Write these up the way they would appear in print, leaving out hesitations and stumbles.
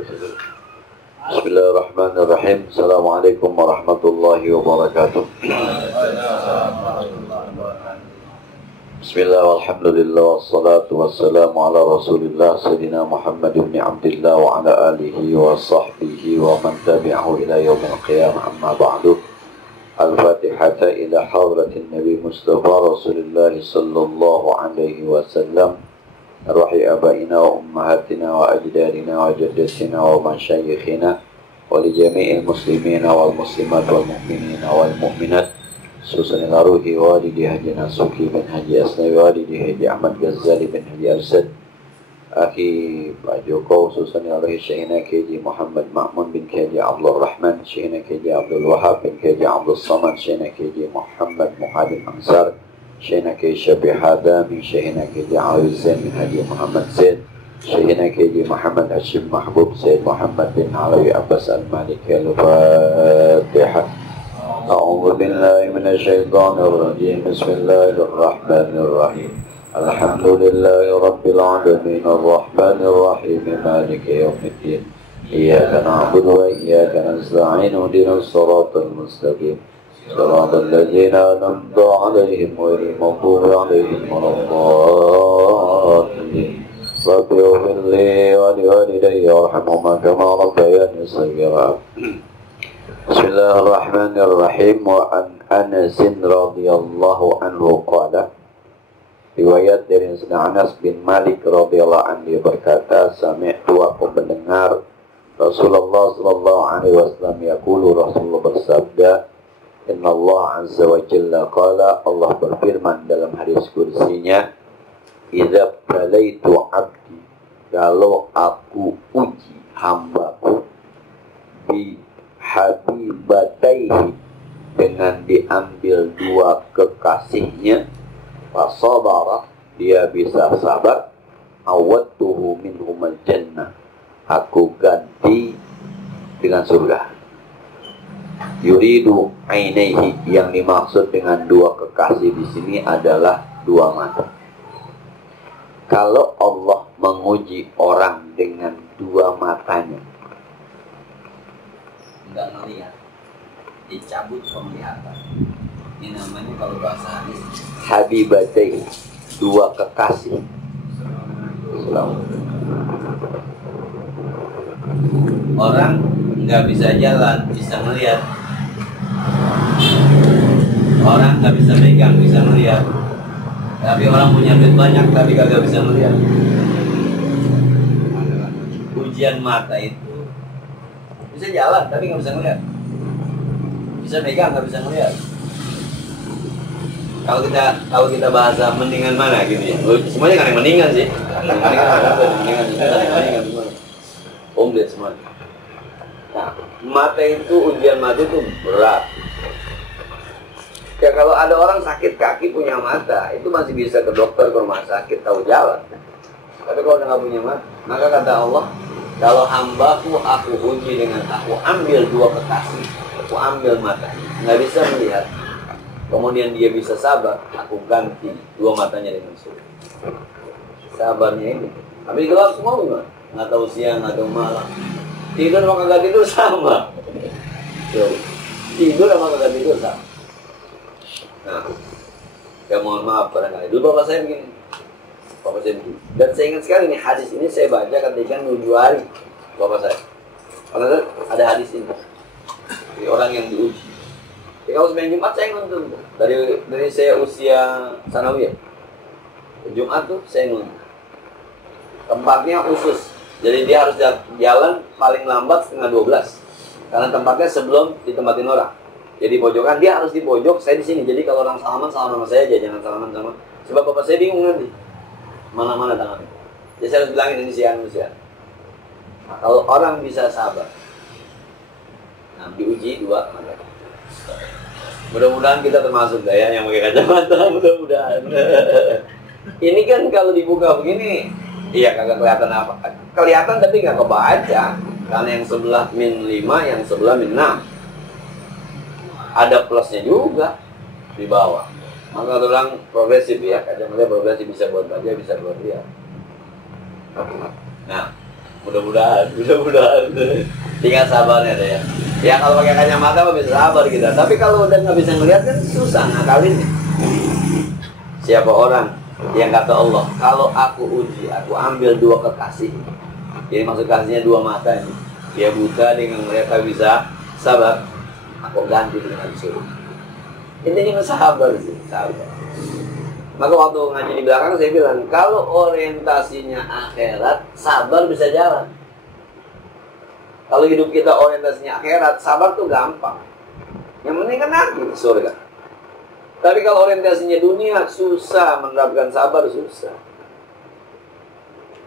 Bismillahirrahmanirrahim. Assalamualaikum warahmatullahi wabarakatuh. Bismillah walhamdulillah wassalatu wassalamu ala rasulillah Sayyidina Muhammad ibn Abdillah wa ala alihi wa sahbihi wa man tabi'ahu ila yawmil qiyamah, amma ba'du. Al-Fatihata ila hadratin Nabi Mustafa Rasulullah sallallahu alaihi wasallam. Arwahi abaina wa ummahatina wa ajdadina wa jaddatina wa masyayikhina wa li jami'il muslimina wal muslimat wal mu'minina wal mu'minat, khususan ila ruhi walidi Haji Nasuki bin Haji Asnawi, walidi Haji Ahmad Ghazali bin Haji Arsad, akhi Pak Joko, khususan ila ruhi Syekhina Haji Muhammad Ma'mun bin Haji Abdul Rahman, Syekhina Haji Abdul Wahab bin Haji Abdul Samad, Syekhina Haji Muhammad Muhadim Ansar, Syekhina Haji Syabi Hadami, Syekhina Haji Awil Zain bin Haji Muhammad Zain, Syekhina Haji Muhammad Hashim Mahbub, Sayyid Muhammad bin Alawi Abbas Al-Maliki. Al-Fatihah. A'udzu billahi minasyaitonir rajim. Bismillahir rahim. Alhamdulillahi rabbil alamin, arrahmanir rahim, maliki yaumiddin. Iyyaka na'budu wa iyyaka nasta'in. Ihdinas siratal mustaqim. صراط الذين أنعمت عليهم غير المغضوب عليهم ولا الضالين. رب اغفر لي ولوالدي وارحمهما كما ربياني صغيرا. بسم الله الرحمن الرحيم. وعن أنس رضي الله عنه قال, riwayat dari Anas bin Malik radhiyallahu anhu berkata, sami'tu, aku mendengar Rasulullah sallallahu alaihi wasallam yaqulu, Rasulullah bersabda, Inna Allah azza wa jalla qala, Allah berfirman dalam hadis kursinya, idza balaitu abdi, kalau aku uji hambaku, bi habibataihi, dengan diambil dua kekasihnya, fasabara, dia bisa sabar, awattuhu minhumal jannah, aku ganti dengan surga. Yuridu ainaihi, yang dimaksud dengan dua kekasih di sini adalah dua mata. Kalau Allah menguji orang dengan dua matanya, enggak ngelihat, dicabut penglihatan. Ini namanya kalau bahasa hadis habibatai, dua kekasih. Orang nggak bisa jalan, bisa melihat. Orang nggak bisa megang, bisa melihat. Tapi orang punya duit banyak, tapi kagak bisa melihat. Ujian mata itu bisa jalan, tapi nggak bisa melihat. Bisa megang, nggak bisa melihat. Kalau kita bahasa mendingan mana gitu ya. Semuanya kan yang mendingan sih. Mendingan gimana? Komplit semuanya. Nah, mata itu, ujian mata itu berat. Ya kalau ada orang sakit kaki punya mata, itu masih bisa ke dokter, ke rumah sakit, tahu jalan. Tapi kalau udah nggak punya mata, maka kata Allah, kalau hambaku aku uji dengan aku ambil dua kekasih, aku ambil mata, nggak bisa melihat, kemudian dia bisa sabar, aku ganti dua matanya dengan surga. Sabarnya ini. Tapi gelap semua gimana? Nggak tahu siang, nggak tahu malam. Tidur sama kagak tidur sama. Tidur sama kagak tidur sama. Nah, ya mohon maaf barangkali. Dulu bapak saya begini. Dan saya ingat sekali nih, hadis ini saya baca ketika menuju hari bapak saya. Karena ada hadis ini. Dari orang yang diuji. Jadi kalau seminggu Jumat saya nonton. Dari saya usia sanawiyah. Jumat tuh saya nonton. Tempatnya khusus. Jadi dia harus jalan paling lambat setengah 12. Karena tempatnya sebelum ditempatin orang. Jadi pojokan, dia harus di pojok, saya di sini. Jadi kalau orang salaman sama saya aja, jangan salaman sama. Sebab bapak saya bingung nanti. Mana-mana tangannya. Jadi saya harus bilangin ini sian. Nah, kalau orang bisa sabar. Nah, diuji dua mata. Mudah-mudahan kita termasuk gaya yang pakai kacamata, mudah-mudahan. Ini kan kalau dibuka begini, iya kagak kelihatan apa. Kelihatan tapi nggak kebaca. Karena yang sebelah min 5, yang sebelah min 6. Ada plusnya juga di bawah. Maka orang progresif ya, kacamata progresif, bisa buat baca, bisa buat lihat. Nah, Mudah-mudahan. Tinggal sabarnya deh ya. Ya kalau pakai kacamata mah bisa sabar kita. Tapi kalau udah nggak bisa ngeliat kan susah ngakalin. Siapa orang yang kata Allah, kalau aku uji, aku ambil 2 kekasih. Jadi maksud kasihnya 2 mata ini. Dia buta dengan mereka bisa sabar. Aku ganti dengan suruh. Intinya sabar sih, sabar. Maka waktu ngaji di belakang saya bilang, kalau orientasinya akhirat, sabar bisa jalan. Kalau hidup kita orientasinya akhirat, sabar tuh gampang. Yang penting kan nanti surga. Tapi kalau orientasinya dunia, susah menerapkan sabar, susah.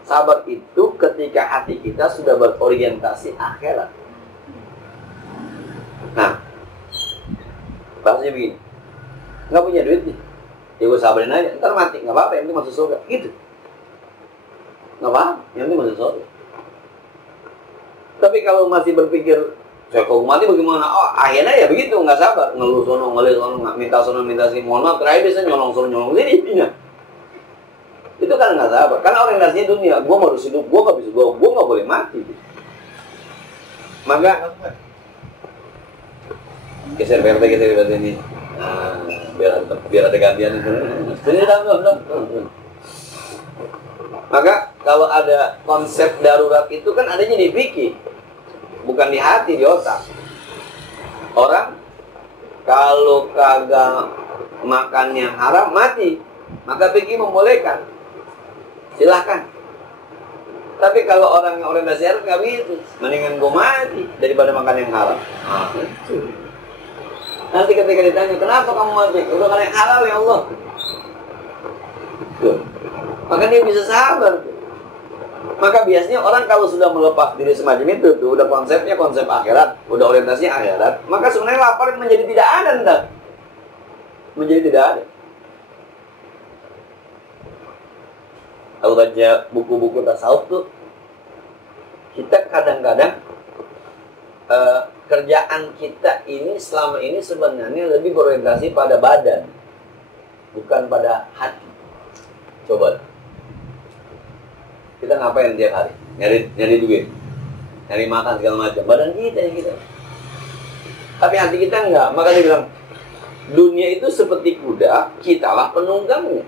Sabar itu ketika hati kita sudah berorientasi akhirat. Nah, bahasanya begini, nggak punya duit nih, ya gue sabarin aja, ntar mati, nggak apa-apa, yang penting masuk surga, gitu. Nggak apa-apa, yang penting masuk surga. Tapi kalau masih berpikir, saya kalau mati bagaimana? Oh, akhirnya ya begitu, nggak sabar, ngeluh sono, nggak minta sono, minta sini, mohon maaf, terakhir bisa nyolong sono, nyolong sini, intinya. Itu kan nggak sabar, karena orientasinya dunia, gue harus hidup, gue nggak bisa, gue nggak boleh mati. Maka geser PRT ini, nah, biar ada gantian itu. Sini dong. Maka kalau ada konsep darurat itu kan adanya di fikih, bukan di hati, di otak. Orang kalau kagak makan yang haram mati, maka fikih membolehkan. Silahkan. Tapi kalau orang yang orientasi haram nggak bisa, mendingan gue mati daripada makan yang haram. Nanti ketika ditanya, kenapa kamu mati? Udah makan yang halal ya Allah. Tuh. Maka dia bisa sabar. Maka biasanya orang kalau sudah melepas diri semacam itu tuh, udah konsepnya konsep akhirat, udah orientasinya akhirat, maka sebenarnya lapar menjadi tidak ada, enggak? Menjadi tidak ada. Kalau baca buku-buku tasawuf tuh, kita kadang-kadang kerjaan kita ini selama ini sebenarnya lebih berorientasi pada badan, bukan pada hati. Coba, kita ngapain tiap hari? Nyari duit, nyari makan segala macam. Badan kita yang kita. Tapi hati kita enggak. Maka dia bilang, dunia itu seperti kuda, kitalah penunggangnya.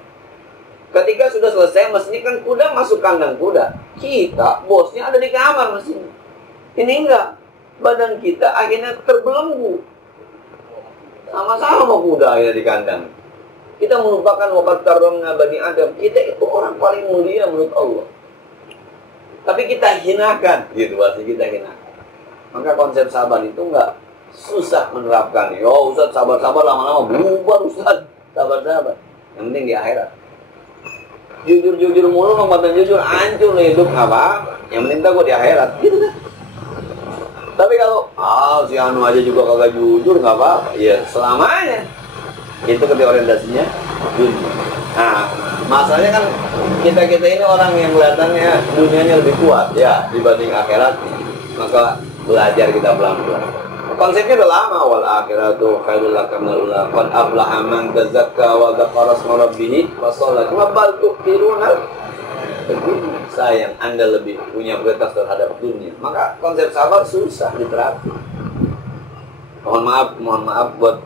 Ketika sudah selesai, mestinya kan kuda masuk kandang kuda. Kita, bosnya ada di kamar mestinya. Ini enggak. Badan kita akhirnya terbelenggu. Sama-sama kuda akhirnya di kandang. Kita melupakan waqad karramna bani Adam. Kita itu orang paling mulia menurut Allah. Tapi kita hinakan, gitu bahasa kita hinakan. Maka konsep sabar itu enggak susah menerapkan. Yo Ustaz, sabar-sabar lama-lama berubah Ustaz. Sabar-sabar. Yang penting di akhirat. Jujur-jujur mulu, ngomong jujur, hancur hidup, nggak apa-apa. Yang penting gue di akhirat, gitu kan. Tapi kalau, si Anu aja juga kagak jujur, nggak apa-apa. Ya, selamanya. Itu ketika orientasinya dunia. Nah, masalahnya kan kita-kita ini orang yang kelihatannya dunianya lebih kuat, ya, dibanding akhirat. Maka belajar kita pelan-pelan. Konsepnya udah lama, wal akhiratu khairul laka minal ula qad aflaha man tazakka wa dzakara isma rabbih wa shalla. Cuma bal tu'thiruna sayang, Anda lebih punya prioritas terhadap dunia. Maka konsep sabar susah diterapkan. Mohon maaf buat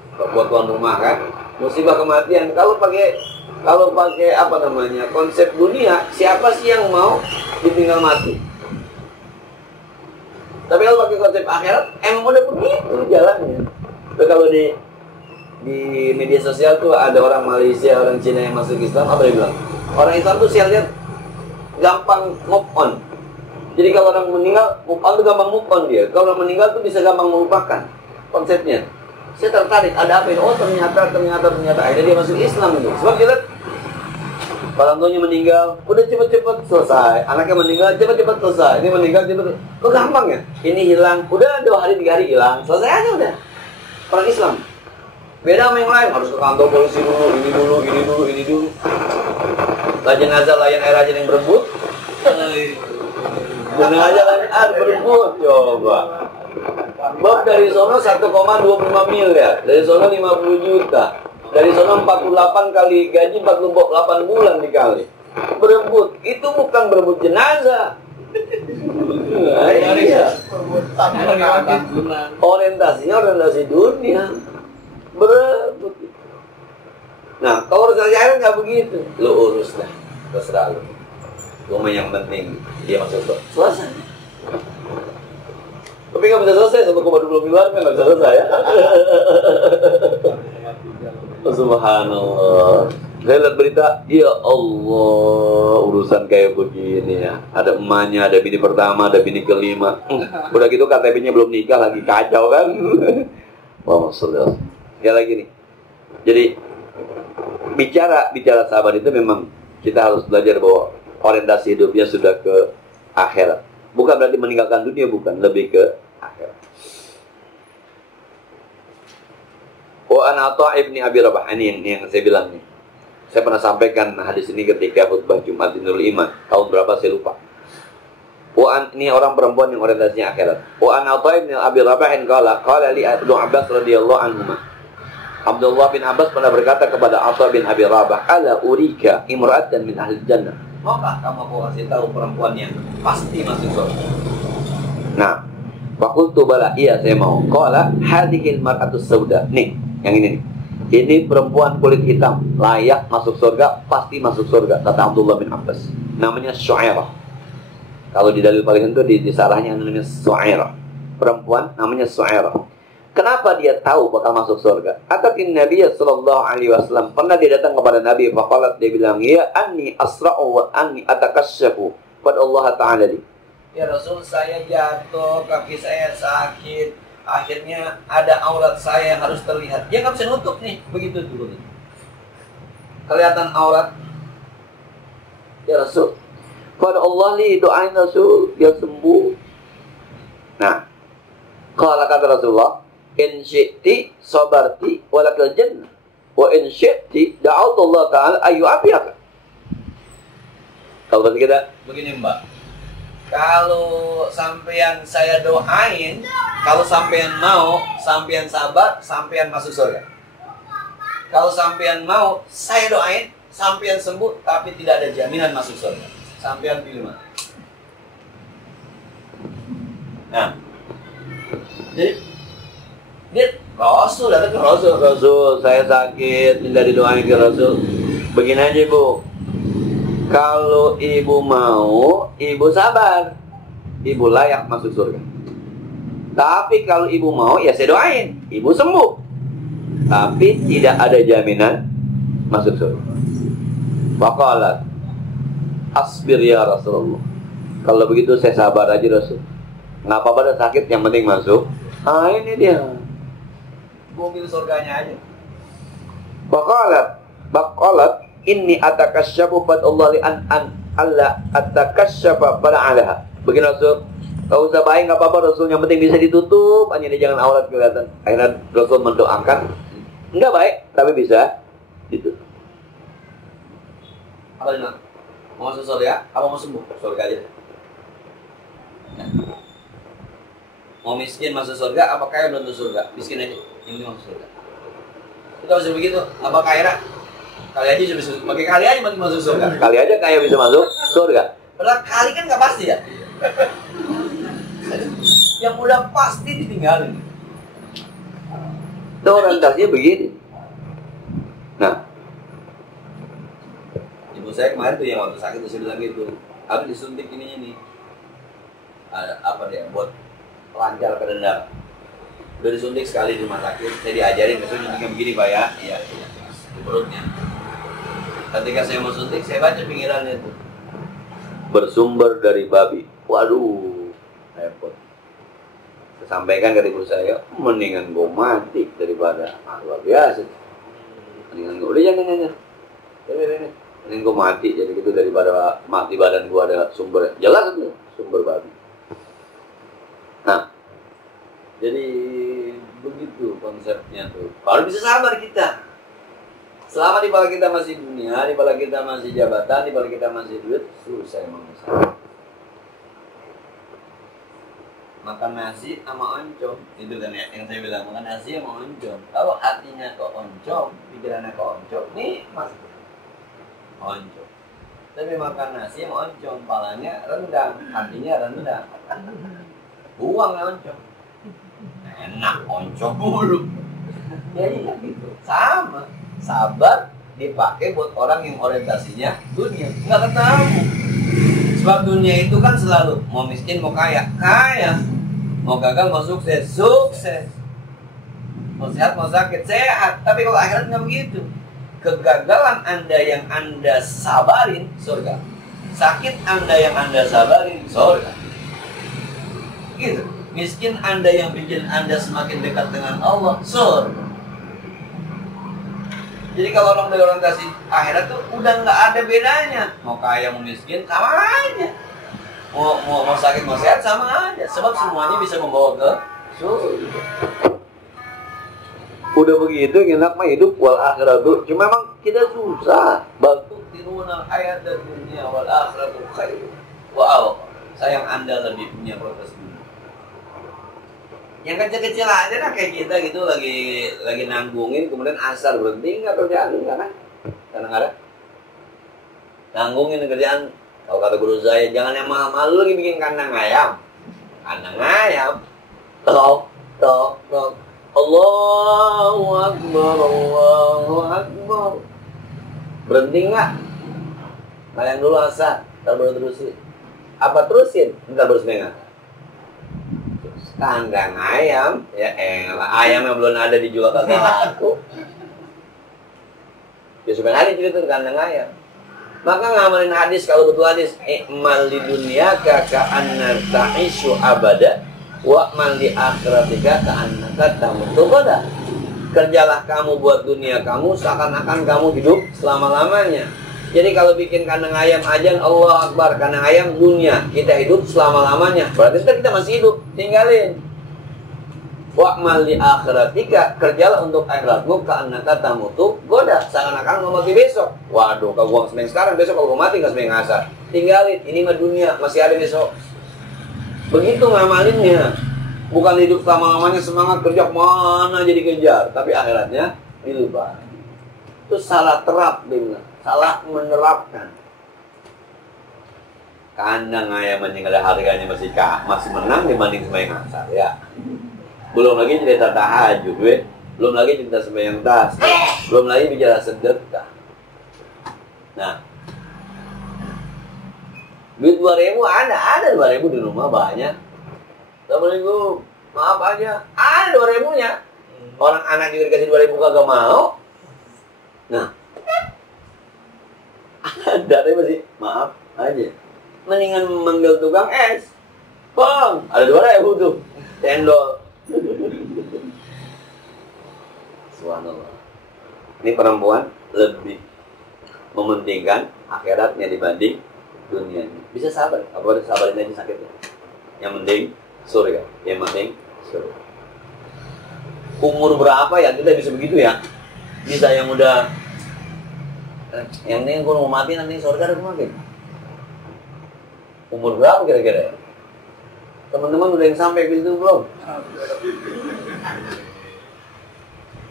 tuan rumah kan. Musibah kematian kalau pakai apa namanya? Konsep dunia, siapa sih yang mau ditinggal mati? Tapi kalau pakai konsep akhirat, emang udah begitu jalannya. Tapi kalau di media sosial tuh ada orang Malaysia, orang Cina yang masuk Islam, apa dia bilang? Orang Islam tuh saya lihat gampang move on. Jadi kalau orang meninggal, move on tuh gampang move on dia. Kalau orang meninggal tuh bisa gampang melupakan konsepnya. Saya tertarik, ada apa ini? Oh ternyata. Akhirnya dia masuk Islam itu. Sebab dia lihat, orang tuanya meninggal, udah cepet-cepet selesai. Anaknya meninggal, cepet-cepet selesai. Ini meninggal, cepet. Kok gampang ya? Ini hilang, udah 2 hari 3 hari hilang, selesai aja udah. Orang Islam. Beda sama yang lain, harus ke kantor polisi dulu, ini dulu. Lah jenazah layan air aja yang berebut. Jenazah layan air berebut, coba. Bob dari sono 1,25 miliar, dari sono 50 juta. Dari sana 48 kali gaji 48 bulan dikali. Berebut, itu bukan berebut jenazah. Iya. Orientasinya orientasi dunia. Berebut. Nah, kalau orientasi akhirat nggak begitu. Lu urus dah, terserah lu. Cuma yang penting dia masuk surga. Selesai. Tapi nggak bisa selesai, 1,20 miliar nggak bisa selesai ya. Subhanallah. Saya lihat berita, ya Allah, urusan kayak begini ya. Ada emaknya, ada bini pertama, ada bini kelima. Udah gitu KTP-nya belum nikah lagi, kacau kan? Wow, saudara. Ya lagi nih. Jadi bicara sahabat itu memang kita harus belajar bahwa orientasi hidupnya sudah ke akhirat. Bukan berarti meninggalkan dunia, bukan, lebih ke akhirat. Wa an Atha ibni Abi Rabah, ini yang saya bilang nih. Saya pernah sampaikan hadis ini ketika khutbah Jumat di Nurul Iman. Tahun berapa saya lupa. Ini orang perempuan yang orientasinya akhirat. Wa an Atha ibni Abi Rabah qala li Ibnu Abbas radhiyallahu anhuma. Abdullah bin Abbas pernah berkata kepada Atha bin Abi Rabah, "Ala urika imra'atan min ahli jannah." Maukah kamu aku kasih tahu perempuan yang pasti masuk surga? Nah, faqultu bala, iya saya mau. Qala hadhil mar'atus sauda. Nih, yang ini nih. Ini perempuan kulit hitam, layak masuk surga, pasti masuk surga, kata Abdullah bin Abbas. Namanya Syu'airah. Kalau di dalil paling itu di salahnya namanya Syu'airah. Perempuan namanya Syu'airah. Kenapa dia tahu bakal masuk surga? Atakin Nabi sallallahu alaihi wasallam, pernah dia datang kepada Nabi, faqalat, dia bilang, "Ya anni asra'u wa anni atakasyafu pada Allah Ta'ala li." Ya Rasul, saya jatuh, kaki saya sakit. Akhirnya ada aurat saya yang harus terlihat. Dia nggak bisa nutup nih, begitu dulu nih. Kelihatan aurat. Ya Rasul, pada Allah li doain Rasul, dia sembuh. Nah, kalau kata Rasulullah, in syi'ti sabarti walakal jannah, wa in syi'ti da'autu Allah Ta'ala ayu afiaka. Kalau berarti kita begini Mbak, kalau sampean saya doain, kalau sampean mau, sampean sabar, sampean masuk surga. Kalau sampean mau, saya doain, sampean sembuh, tapi tidak ada jaminan masuk surga. Sampean pilih mana? Nah, jadi dia Rasul datang ke Rasul. Rasul, saya sakit, minta didoain ke Rasul. Begini aja Bu, kalau ibu mau, ibu sabar, ibu layak masuk surga. Tapi kalau ibu mau, ya saya doain, ibu sembuh. Tapi tidak ada jaminan masuk surga. Faqalat, asbir ya Rasulullah. Kalau begitu saya sabar aja Rasul. Nggak apa-apa ada sakit, yang penting masuk. Ah ini dia, mobil surganya aja. Faqalat, inni atakasyafu pada Allah li an Allah atakasyafa pada alaha. Begini Rasul, gak usah baik, gak apa-apa Rasul, yang penting bisa ditutup, hanya ini jangan aurat kelihatan. Akhirnya Rasul mendoakan, enggak baik, tapi bisa ditutup. Apa ini? Mau masuk surga? Apa mau sembuh? Surga aja. Mau miskin masuk surga, apa kaya belum masuk surga? Miskin aja, yang penting masuk surga. Itu harus begitu, apa kaya? Kali aja bisa, pakai kali aja masuk surga. Kali aja kaya bisa masuk surga. Padahal kali kan nggak pasti ya. Yang udah pasti ditinggalin. Itu orientasinya begini. Nah, ibu saya kemarin tuh yang waktu sakit tuh saya bilang gitu, habis disuntik ininya nih. Ada apa dia? Buat lancar ke dendam. Udah disuntik sekali di rumah sakit, saya diajarin besok nyuntiknya begini Pak ya. Iya, di perutnya. Ketika saya mau suntik, saya baca pinggirannya itu, bersumber dari babi. Waduh, repot. Saya sampaikan ke ibu saya, mendingan gue mati daripada luar biasa. Mendingan gue, udah jangan. Mendingan gue mati, jadi gitu daripada mati badan gue ada sumber. Jelas itu, sumber babi. Nah, jadi begitu konsepnya tuh. Baru bisa sabar kita. Selama di bala kita masih dunia, di bala kita masih jabatan, di bala kita masih duit, susah emang sabar. Makan nasi sama oncom, itu kan ya yang saya bilang, makan nasi sama oncom. Kalau hatinya ke oncom, pikirannya ke oncom, nih mas oncom. Tapi makan nasi oncom, palanya rendang, hatinya rendang. Buang oncom. Enak oncom mulu. Ya iya gitu. Sama. Sabar dipakai buat orang yang orientasinya dunia. Nggak ketemu. Sebab dunia itu kan selalu mau miskin mau kaya, kaya. Mau gagal mau sukses, sukses. Mau sehat mau sakit, sehat. Tapi kalau akhirat nggak begitu. Kegagalan Anda yang Anda sabarin, surga. Sakit Anda yang Anda sabarin, surga. Gitu. Miskin Anda yang bikin Anda semakin dekat dengan Allah, surga. Jadi kalau orang dari orientasi akhirat tuh udah nggak ada bedanya. Mau kaya mau miskin sama aja. Mau sakit mau sehat sama aja. Sebab semuanya bisa membawa ke surga. Udah begitu enak mah hidup wal akhiratu. Cuma memang kita susah. Batu tiruna ayat dan dunia wal akhiratu khair. Wow, sayang Anda lebih punya protes dunia. Yang kecil-kecil aja lah kayak kita gitu lagi nanggungin kemudian asar berhenti nggak kerjaan enggak kan? Kadang-kadang nanggungin kerjaan. Kalau kata guru saya jangan yang mahal-mahal, lu lagi bikin kandang ayam. Kandang ayam. Tok. Allahu Akbar, Allahu Akbar. Berhenti nggak? Kalian dulu asar, ntar baru terusin. Apa terusin? Ntar baru setengah. Kandang ayam, ya ayam yang belum ada dijual kagak laku. Ya supaya hari cerita kandang ayam. Maka ngamalin hadis kalau betul hadis, ikmal di dunia ka'anna ta'ishu abada. Wa man li akhiratika ka'annaka tamutu qada. Kerjalah kamu buat dunia kamu seakan-akan kamu hidup selama-lamanya. Jadi kalau bikin kandang ayam ajan Allah Akbar, kandang ayam dunia, kita hidup selama-lamanya. Berarti kita masih hidup, tinggalin. Wa man li akhiratika, kerjalah untuk akhiratmu ka'annaka tamutu qada, seakan-akan mau mati besok. Waduh, kalau gua semeng sekarang besok kalau gua mati enggak semeng asar. Tinggalin, ini mah dunia, masih ada besok. Begitu ngamalinnya. Bukan hidup selama-lamanya semangat kerja mana jadi kejar, tapi akhiratnya dilupakan. Itu salah terap, bilang. Salah menerapkan. Kandang ayam yang ada harganya masih menang dibanding sembahyang asar ya. Belum lagi cerita tahajud, belum lagi cerita sembahyang tas, belum lagi bicara sedekah. Nah, duit 2.000 ada 2.000 di rumah banyak. Assalamualaikum, maaf aja, ada 2.000-nya. Orang anak juga dikasih 2.000 kagak mau. Nah, ada tapi masih maaf aja. Mendingan manggil tukang es. Bang, ada 2.000 tuh. Cendol. Subhanallah. Ini perempuan lebih mementingkan akhiratnya dibanding dunianya. Bisa sabar, apa ada sabarin aja sakitnya. Yang penting surga, yang penting surga. Umur berapa ya kita bisa begitu ya? Bisa yang udah yang ini gue mau mati nanti surga ada makin. Umur berapa kira-kira? Teman-teman udah yang sampai ke situ belum?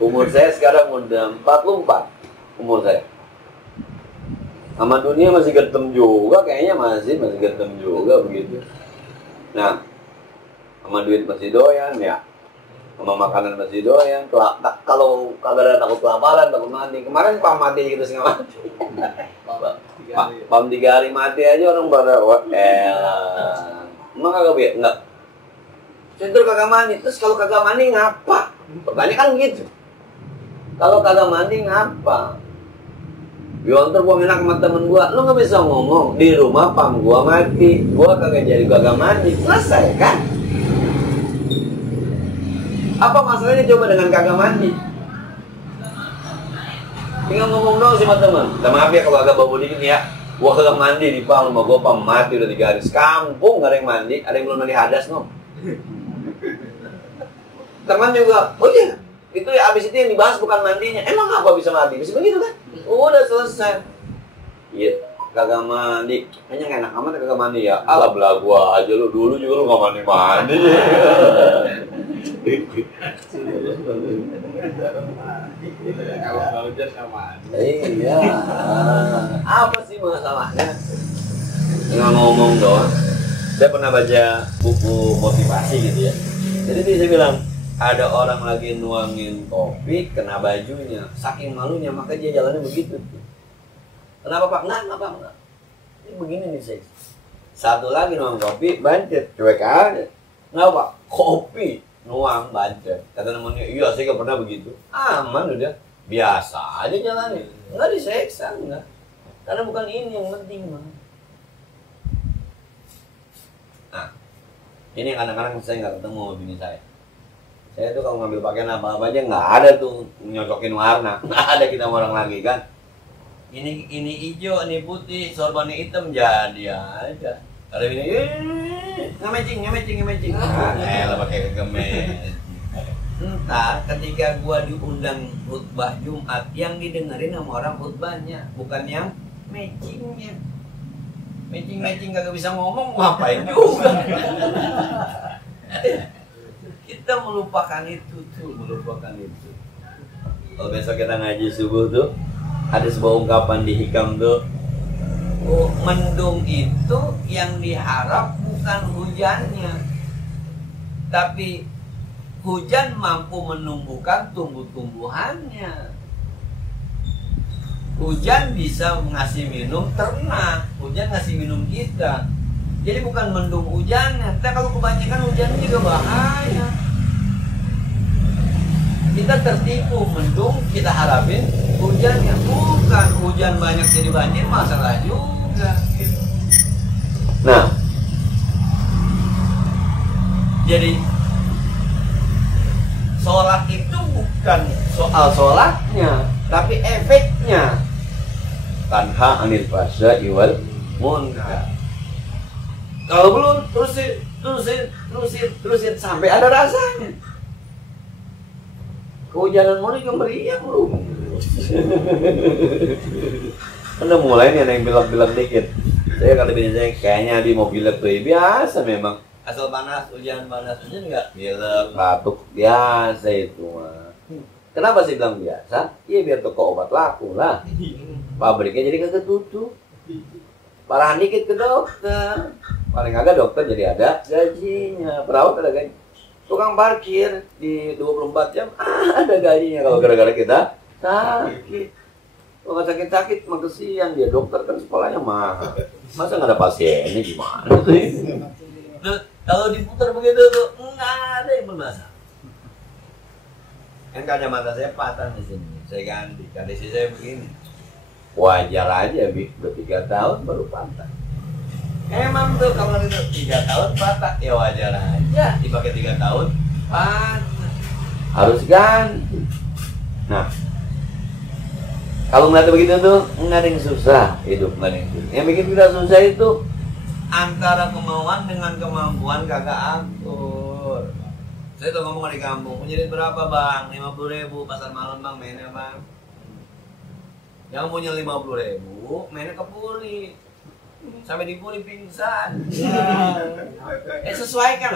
Umur saya sekarang udah 44. Umur saya. Sama dunia masih getem juga, kayaknya masih getem juga begitu. Nah, sama duit masih doyan ya, sama makanan masih doyan. Kalau kagak ada takut kelaparan, takut mati. Kemarin pam mati gitu setengah mati. Pam 3 hari mati aja orang pada emang kagak biar enggak. Centur kagak mandi. Terus kalau kagak mandi ngapa? Pertanyaan kan gitu. Kalau kagak mandi ngapa? Yonter gua enak sama temen gua, lu nggak bisa ngomong di rumah pam gua mati, gua kagak mandi, selesai kan? Apa masalahnya coba dengan kagak mandi? Tinggal ngomong dong sama temen. Maaf ya kalau agak bau dikit ya, gua kagak mandi di pam, rumah gua pam mati udah 3 hari. Sekampung nggak ada yang mandi, ada yang belum mandi hadas no. Teman juga, oh iya, itu ya abis itu yang dibahas bukan mandinya. Emang apa bisa mandi? Bisa begitu kan? Udah selesai. Iya, kagak mandi. Kayaknya enak amat kagak mandi ya. Alah belagu aja lu, dulu juga lu nggak mandi. Kalau hujan sama. Iya. Apa sih ini masalahnya. Nggak ngomong doang. Saya pernah baca buku motivasi gitu ya. Jadi dia bilang, ada orang lagi nuangin kopi, kena bajunya. Saking malunya, maka dia jalannya begitu. Kenapa Pak? Enggak. Ini begini nih saya. Satu lagi nuang kopi, bancet. Cuek aja. Nggak Pak? Kopi, nuang, bancet. Kata namanya, iya saya nggak pernah begitu. Aman udah. Biasa aja jalannya. Nggak diseksa, enggak. Karena bukan ini yang penting, Bang. Nah, ini kadang-kadang saya nggak ketemu sama bini saya. Saya tuh kalau ngambil pakaian apa-apa aja nggak ada tuh nyocokin warna. Nggak ada kita orang lagi kan. Ini hijau, ini putih, sorbannya hitam, jadi aja. Ada bini, nge-matching. Lah pakai kemeja. Entah ketika gua diundang khutbah Jumat, yang didengerin sama orang khutbahnya, bukan yang matchingnya. Matching kagak bisa ngomong, ngapain juga. Kita melupakan itu. Kalau besok kita ngaji subuh tuh, ada sebuah ungkapan di Hikam tuh, mendung itu yang diharap bukan hujannya, tapi hujan mampu menumbuhkan tumbuh-tumbuhannya. Hujan bisa ngasih minum ternak, hujan ngasih minum kita. Jadi bukan mendung hujannya. Kita kalau kebanyakan hujannya juga bahaya. Kita tertipu mendung, kita harapin hujannya. Bukan hujan banyak jadi banjir, masalah juga. Nah, jadi sholat itu bukan soal sholatnya, tapi efeknya. Tanha anil fahsya'i wal munkar. Kalau belum terusin sampai ada rasanya. Kehujanan mulai kemeriah belum. Udah mulai nih ada yang bilang dikit. Saya kata bini saya kayaknya di mobil tuh biasa memang. Asal panas, hujan enggak? Pilek, batuk biasa itu mah. Kenapa sih bilang biasa? Iya biar toko obat laku lah. Pabriknya jadi kagak tutup. Parahan dikit ke dokter. Paling kagak dokter jadi ada gajinya. Perawat ada gaji. Tukang parkir di 24 jam ada gajinya kalau gara-gara kita sakit. Kalau sakit-sakit mah kesian dia, dokter kan sekolahnya mahal. Masa nggak ada pasiennya gimana sih? Kalau diputar begitu tuh nggak ada yang bermasalah. Kan kacamata saya patah di sini, saya ganti. Kondisi saya begini. Wajar aja, udah 3 tahun baru patah. Emang tuh kalau itu 3 tahun patah, ya wajar aja. Dipakai 3 tahun patah, harus ganti. Nah, kalau ngeliat begitu tuh nggak ada yang susah hidup, nggak ada yang susah. Yang bikin kita susah itu antara kemauan dengan kemampuan kagak akur. Saya tuh ngomong di kampung, punya duit berapa bang? 50.000 pasar malam bang, mainnya bang. Yang punya 50.000 mainnya ke Puri, sampai di Puri pingsan. Sesuaikan.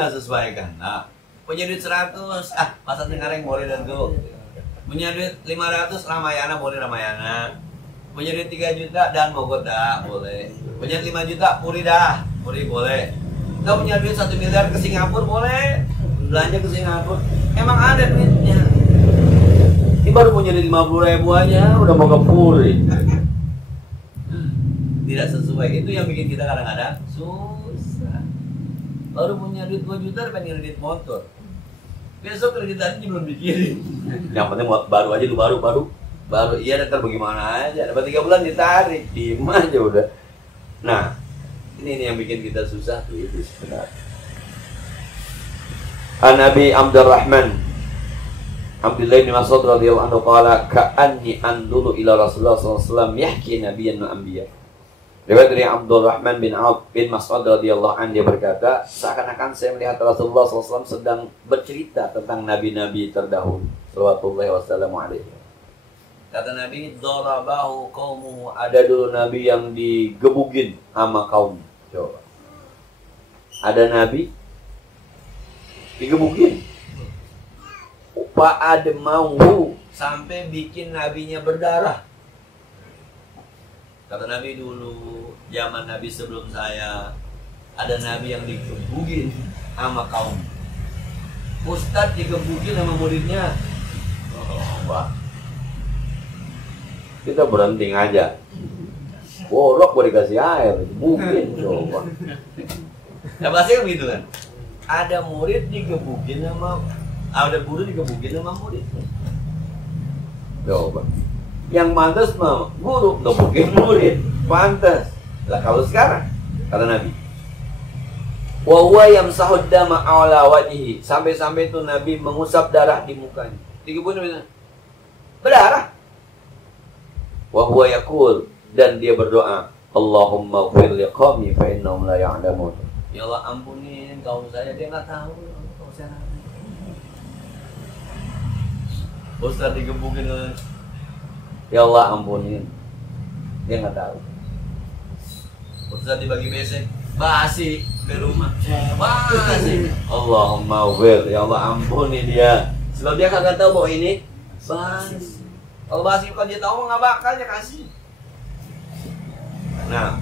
Nah, punya duit 100, pasar Tenggareng boleh dan tuh. Punya duit 500 Ramayana boleh Ramayana. Punya duit 3 juta dan Mogot dah boleh. Punya 5 juta Puri dah, Puri boleh. Kita punya duit 1 miliar ke Singapura boleh. Belanja ke Singapura. Emang ada duitnya. Ini baru punya duit 50.000 aja udah mau ke Puri. Tidak sesuai. Itu yang bikin kita kadang-kadang susah. Baru punya duit 2 juta pengen kredit motor. Besok kreditannya belum dikirim. Yang penting baru aja lu baru. Iya ntar bagaimana aja. Dapat 3 bulan ditarik, diem aja udah. Nah, ini yang bikin kita susah tuh itu sebenarnya. An-Nabi Abdurrahman Abdullah bin Mas'ud radhiyallahu anhu qala ka'anni andulu ila Rasulullah sallallahu alaihi wasallam yahki nabiyyan wa anbiya. Riwayat dari Abdurrahman bin Auf bin Mas'ud radhiyallahu anhu dia berkata, seakan-akan saya melihat Rasulullah sallallahu alaihi wasallam sedang bercerita tentang nabi-nabi terdahulu. Sallallahu wasallam alaihi. Kata Nabi, darabahu qaumuhu, ada dulu nabi yang digebugin sama kaum. Coba. Ada nabi digebugin. Fa'admauhu, sampai bikin nabinya berdarah. Kata Nabi dulu, zaman Nabi sebelum saya, ada Nabi yang digebugin sama kaum. Ustadz digebugin sama muridnya. Wah, kita berhenti ngajak. Borok gue dikasih air, digebugin coba. Nah bahasanya kan begitu kan. Ada murid digebugin sama, ada guru digebugin sama murid. Coba. Yang pantas mah guru gebukin murid, pantas. Lah kalau sekarang kata Nabi, wa huwa yamsahu dama ala wajhihi, sampai-sampai itu Nabi mengusap darah di mukanya. Digebukin berdarah. Wa huwa yaqul, dan dia berdoa, Allahumma ighfir liqaumi fa innahum la ya'lamun. Ya Allah ampunin kaum saya, dia enggak tahu kaum saya. Ustaz digebukin, ya Allah ampunin, dia nggak tahu. Ustaz dibagi besek, basi di rumah, basi. Allahumma ighfir, ya Allah ampuni dia, sebab dia kagak tahu bahwa ini basi. Kalau basi kalau dia tahu nggak bakal dia kasih. Nah,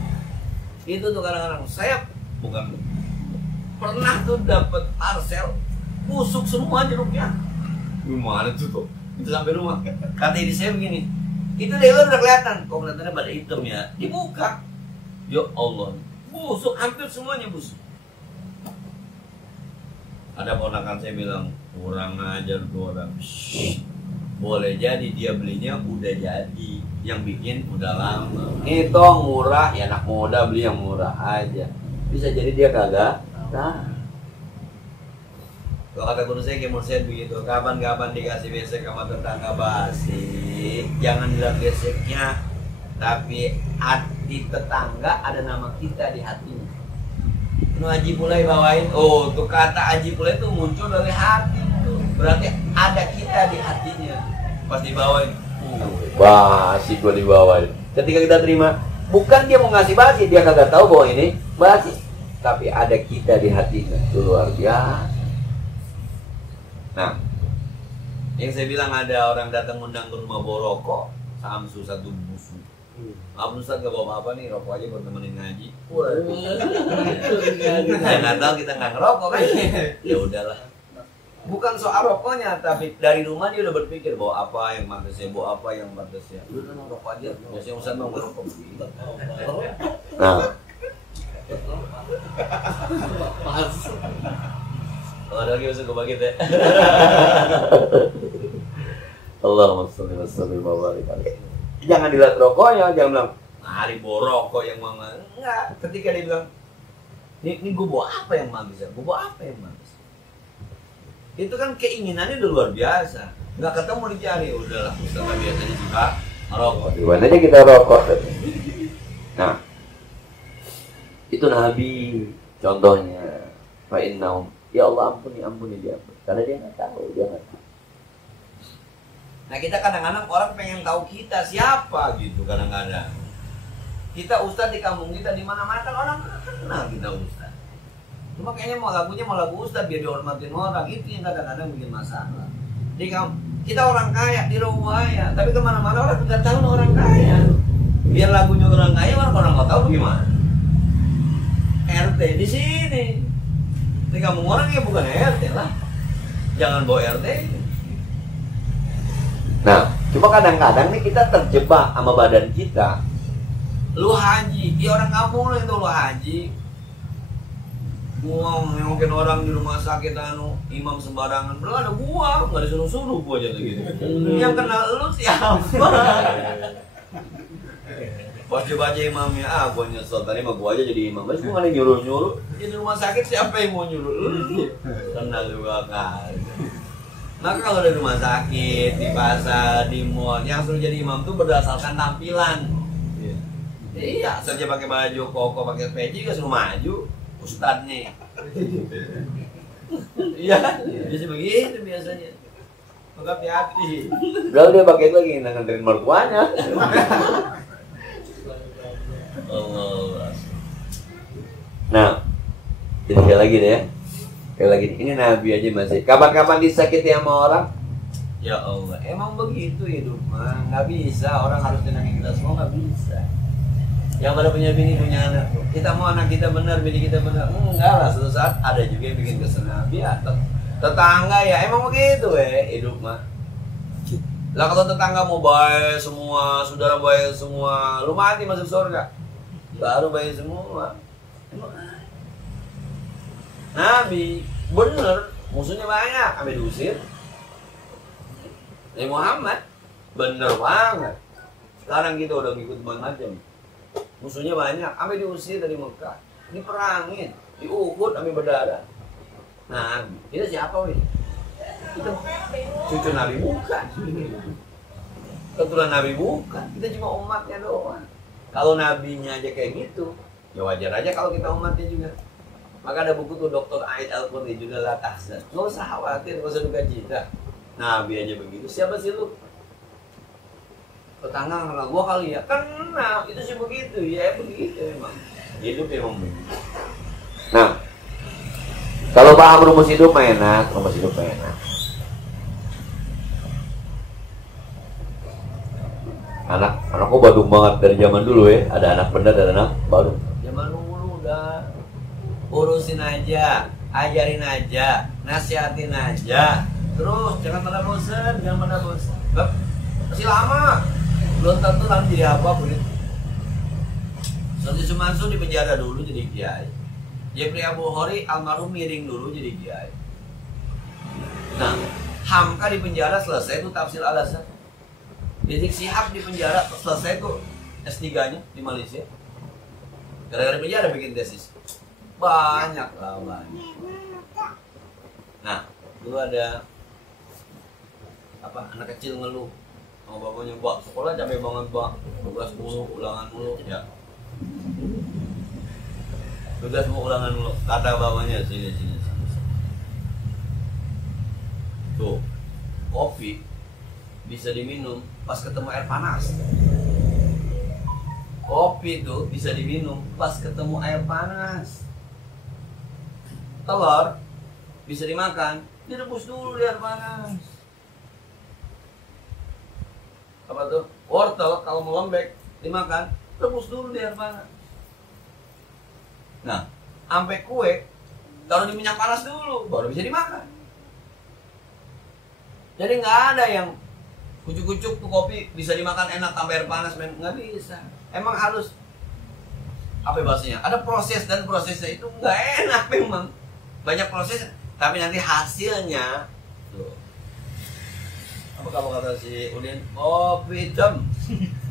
itu tuh kadang-kadang saya bukan pernah tuh dapat parcel busuk semua jeruknya. Gimana tuh? Itu sampai rumah. Kata ini saya begini, itu dari luar udah kelihatan, kok kelihatannya pada hitam ya. Dibuka, ya Allah, busuk, hampir semuanya busuk. Ada ponakan saya bilang, kurang ajar tuh orang. Shhh. Boleh jadi dia belinya udah jadi, yang bikin udah lama. Hitung murah, ya anak muda beli yang murah aja. Bisa jadi dia kagak. Nah, kalau kata guru saya, kayak saya begitu, kapan-kapan dikasih besek sama tetangga basi, jangan dilihat beseknya, tapi hati tetangga ada nama kita di hatinya. Nu Haji Pulai bawain, oh tuh kata Haji Pulai itu muncul dari hati, berarti ada kita di hatinya. Pas dibawain, basi gua dibawain. Ketika kita terima, bukan dia mau ngasih basi, dia kagak tahu bahwa ini basi, tapi ada kita di hatinya, itu luar biasa. Nah, yang saya bilang ada orang datang undang ke rumah bawa rokok, Samsu satu busuk. Maaf Ustaz gak bawa apa nih, rokok aja buat temenin ngaji. Saya nggak tahu, kita nggak ngerokok kan? Ya udahlah. Bukan soal rokoknya, tapi dari rumah dia udah berpikir bawa apa yang pantasnya, bawa apa yang pantasnya. Udah rokok aja. Biasanya Ustaz mau ngerokok. Nah. Kalau ada lagi bisa gue bagi deh. Allahumma sholli wa sallim wa barik alaihi. Jangan dilihat rokoknya, jangan bilang, hari bawa rokok yang mama. Enggak, ketika dia bilang, ini gue bawa apa yang bagus ya? Gue bawa apa yang bagus? Itu kan keinginannya udah luar biasa. Enggak ketemu dicari, udahlah. Ustaz biasanya suka rokok. Di mana aja kita rokok. Nah, itu Nabi contohnya. Fa innahum, ya Allah ampuni dia, karena dia nggak tahu, dia nggak tahu. Nah kita kadang-kadang orang pengen tahu kita siapa gitu, kadang-kadang kita ustadz di kampung kita di mana-mana kan orang kenal kita ustadz. Cuma kayaknya mau lagu ustadz biar dihormatin orang, itu yang kadang-kadang bikin masalah. Di kampung kita orang kaya di Rawaya, tapi kemana-mana orang nggak tahu orang kaya. Biar lagunya orang kaya, orang nggak tahu gimana. RT di sini. Di kampung orang ya bukan RT lah. Jangan bawa RT. Nah, cuma kadang-kadang nih kita terjebak sama badan kita. Lu haji, ya orang kampung lu itu lu haji. Gua nengokin orang di rumah sakit imam sembarangan. Belum ada gua, enggak disuruh-suruh gua aja gitu. Yang kenal lu siapa? Baca-baca imamnya, gua nyesel tadi mah gua aja jadi imam. Terus gua nggak nyuruh-nyuruh. Di rumah sakit siapa yang mau nyuruh? Lu kenal juga kan. Maka kalau di rumah sakit, di pasar, di mall, yang suruh jadi imam tuh berdasarkan tampilan. Iya, saja pakai baju koko, pakai peci juga suruh maju ustadznya. Iya, biasa begitu biasanya. Maka hati-hati. Lalu dia pakai itu lagi nganterin mertuanya. Allah. Nah, jadi sekali lagi deh ya. Sekali lagi, ini Nabi aja masih. Kapan-kapan disakiti sama orang? Ya Allah, emang begitu hidup mah. Nggak bisa, orang harus tenangin kita semua, nggak bisa. Yang pada punya bini, punya anak. Kita mau anak kita benar, bini kita benar. Enggak lah, suatu saat ada juga yang bikin kesel. Biar tetangga ya emang begitu hidup mah. Lah kalau tetangga mau baik semua, saudara baik semua, lu mati masuk surga. Baru baik semua. Nabi bener, musuhnya banyak, sampai diusir. Nabi Muhammad bener banget. Sekarang kita udah ngikut macam. Musuhnya banyak, sampai diusir dari Mekah. Diperangin, di Uhud sampai berdarah. Nah, kita siapa weh? Kita cucu Nabi bukan. Keturunan Nabi bukan. Kita cuma umatnya doang. Kalau nabinya aja kayak gitu, ya wajar aja kalau kita umatnya juga. Maka ada buku tuh Dr. Aid Al-Qurni, juga La Tahzan. Nggak usah khawatir, nggak usah duka cita. Nabi aja begitu. Siapa sih lu? Tetangga kenal gua kali ya? Kenal, itu sih begitu. Ya begitu emang. Hidup emang begitu. Nah, kalau paham rumus hidup mah enak, rumus hidup mah enak. Anakku badung banget dari zaman dulu ya. Ada anak bener dan anak baru. Zaman dulu udah urusin aja, ajarin aja, nasihatin aja. Terus jangan pada bosan, jangan pada bosan. Masih lama, belum tentu nanti jadi apa pun. Soti Sumansu di penjara dulu jadi kiai. Jeffrey Abu Hori almarhum miring dulu jadi kiai. Nah, Hamka di penjara selesai itu tafsir Al-Azhar. Rizik Syihab di penjara selesai tuh S3-nya di Malaysia. Gara-gara di penjara bikin tesis. Banyak lah, banyak. Nah, dulu ada apa anak kecil ngeluh sama bapaknya, "Bak, sekolah capek banget, Bak. Tugas mulu, ulangan mulu." Ya. Tugas mulu, ulangan mulu. Kata bapaknya, sini. Tuh, kopi bisa diminum pas ketemu air panas. Kopi itu bisa diminum pas ketemu air panas. Telur bisa dimakan, direbus dulu di air panas. Apa tuh? Wortel kalau mau lembek dimakan, rebus dulu di air panas. Nah, sampai kue taruh di minyak panas dulu, baru bisa dimakan. Jadi nggak ada yang kucuk-kucuk tuh kopi bisa dimakan enak tambah air panas, men. Nggak bisa. Emang harus apa bahasanya? Ada proses, dan prosesnya itu nggak enak memang. Banyak proses, tapi nanti hasilnya tuh. Apa kamu kata si Udin? Kopi hitam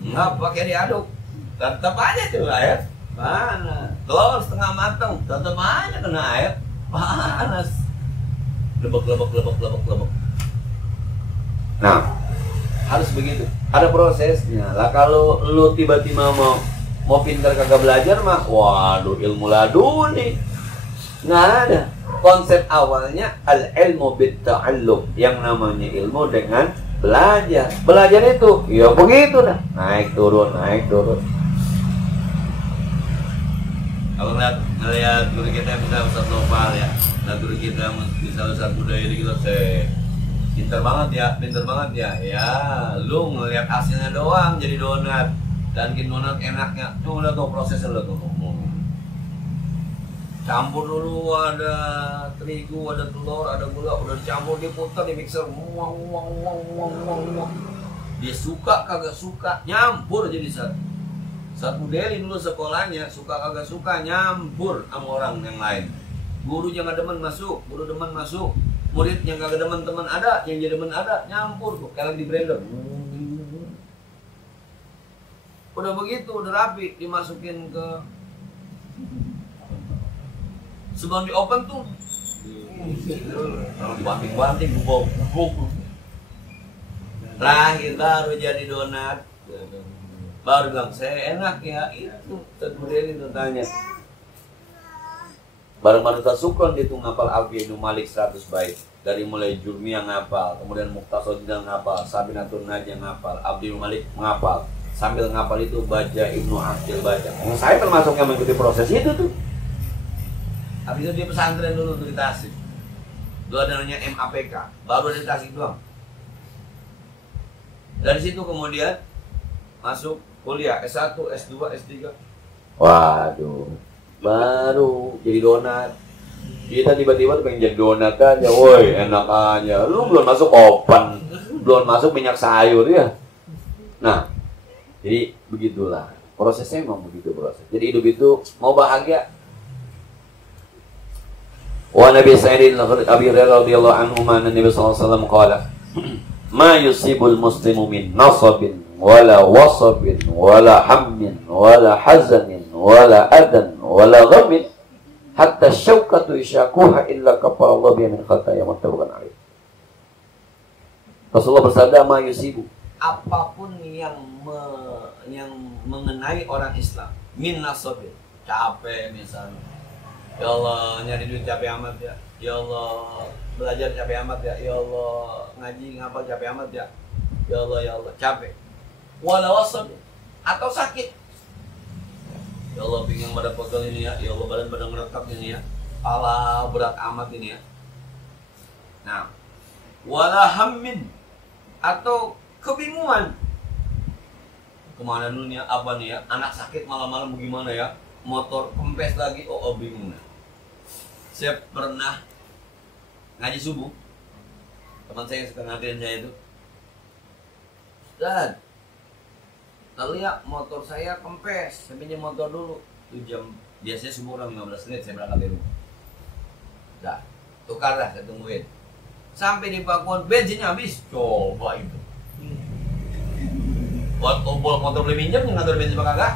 nggak pakai diaduk, tetap aja tuh air panas. Telur setengah matang, tetap aja kena air panas. Lebek. Nah, harus begitu. Ada prosesnya. Lah kalau lu tiba-tiba mau pintar kagak belajar mah, waduh, ilmu laduni. Nggak ada. Konsep awalnya al-ilmu bit-ta'allum, yang namanya ilmu dengan belajar. Belajar itu ya begitu dah, naik turun. Kalau ngeliat guru kita bisa Ustaz Nopal ya, nah guru kita bisa Ustaz Budaya ini kita pinter banget ya. Ya, lu ngeliat hasilnya doang jadi donat. Dan bikin donat enaknya, tuh udah tuh prosesnya udah tuh. Campur dulu, ada terigu, ada telur, ada gula, udah dicampur, diputar, di mixer, dia suka kagak suka, nyampur jadi satu. Satu Deli dulu sekolahnya, suka kagak suka, nyampur sama orang yang lain. Guru yang gak demen masuk, guru demen masuk. Murid yang kagak demen teman ada, yang jadi demen ada, nyampur tuh, kayak di blender. Udah begitu, udah rapi, dimasukin ke sebelum di open tuh dibanting-banting, bubuk. Terakhir baru jadi donat. Baru bilang, saya enak ya, itu. Kemudian itu tanya. Bareng-bareng Tasukron dia tuh ngapal Alfiya Ibnu Malik 100 bait. Dari mulai Jurmiyah ngapal, kemudian Muqtasodina ngapal, Sabinatul Najah ngapal, Abdi Malik ngapal. Sambil ngapal itu baca Ibnu Aqil baca. Saya termasuk yang mengikuti proses itu tuh. Habis itu dia pesantren dulu di Tasik. Dulu ada namanya MAPK, baru ada di Tasik doang. Dari situ kemudian masuk kuliah S1, S2, S3. Waduh, baru jadi donat. Kita tiba-tiba pengen jadi donat aja, woi enak aja. Lu belum masuk oven, belum masuk minyak sayur ya. Nah, jadi begitulah prosesnya, memang begitu proses. Jadi hidup itu mau bahagia. Wa Nabi Sa'id Abi Hurairah radhiyallahu anhu Nabi sallallahu alaihi wasallam qala ma yusibul muslimu min nasabin wala wasabin wala hammin wala hazanin wala adan wala ghamin hatta syaukatu isyakuha illa kafara Allah biha min khataya muttafaqun alaih. Rasulullah bersabda, ma yusibu, apapun yang mengenai orang Islam, min nasabin, capek misalnya, ya Allah nyari duit capek amat ya, ya Allah belajar capek amat ya, ya Allah ngaji ngapal capek amat ya, ya Allah capek, wala wasab, atau sakit, ya Allah pinggang pada pegel ini ya, ya Allah badan ngerekap ini ya, pala berat amat ini ya. Nah, wala hammin, atau kebingungan, kemana dulu nih ya, apa nih ya, anak sakit malam-malam bagaimana ya, motor kempes lagi, oh bingung. Saya pernah ngaji subuh, teman saya yang suka ngajarin saya itu, Ustaz, lihat motor saya kempes, saya pinjam motor dulu. Itu jam, biasanya subuh orang 15 menit saya berangkat dari rumah. Dah, tukar dah, saya tungguin. Sampai di Pakuan, bensinnya habis, coba itu. Buat obol motor beli minjem, yang ngatur bensin apa kagak?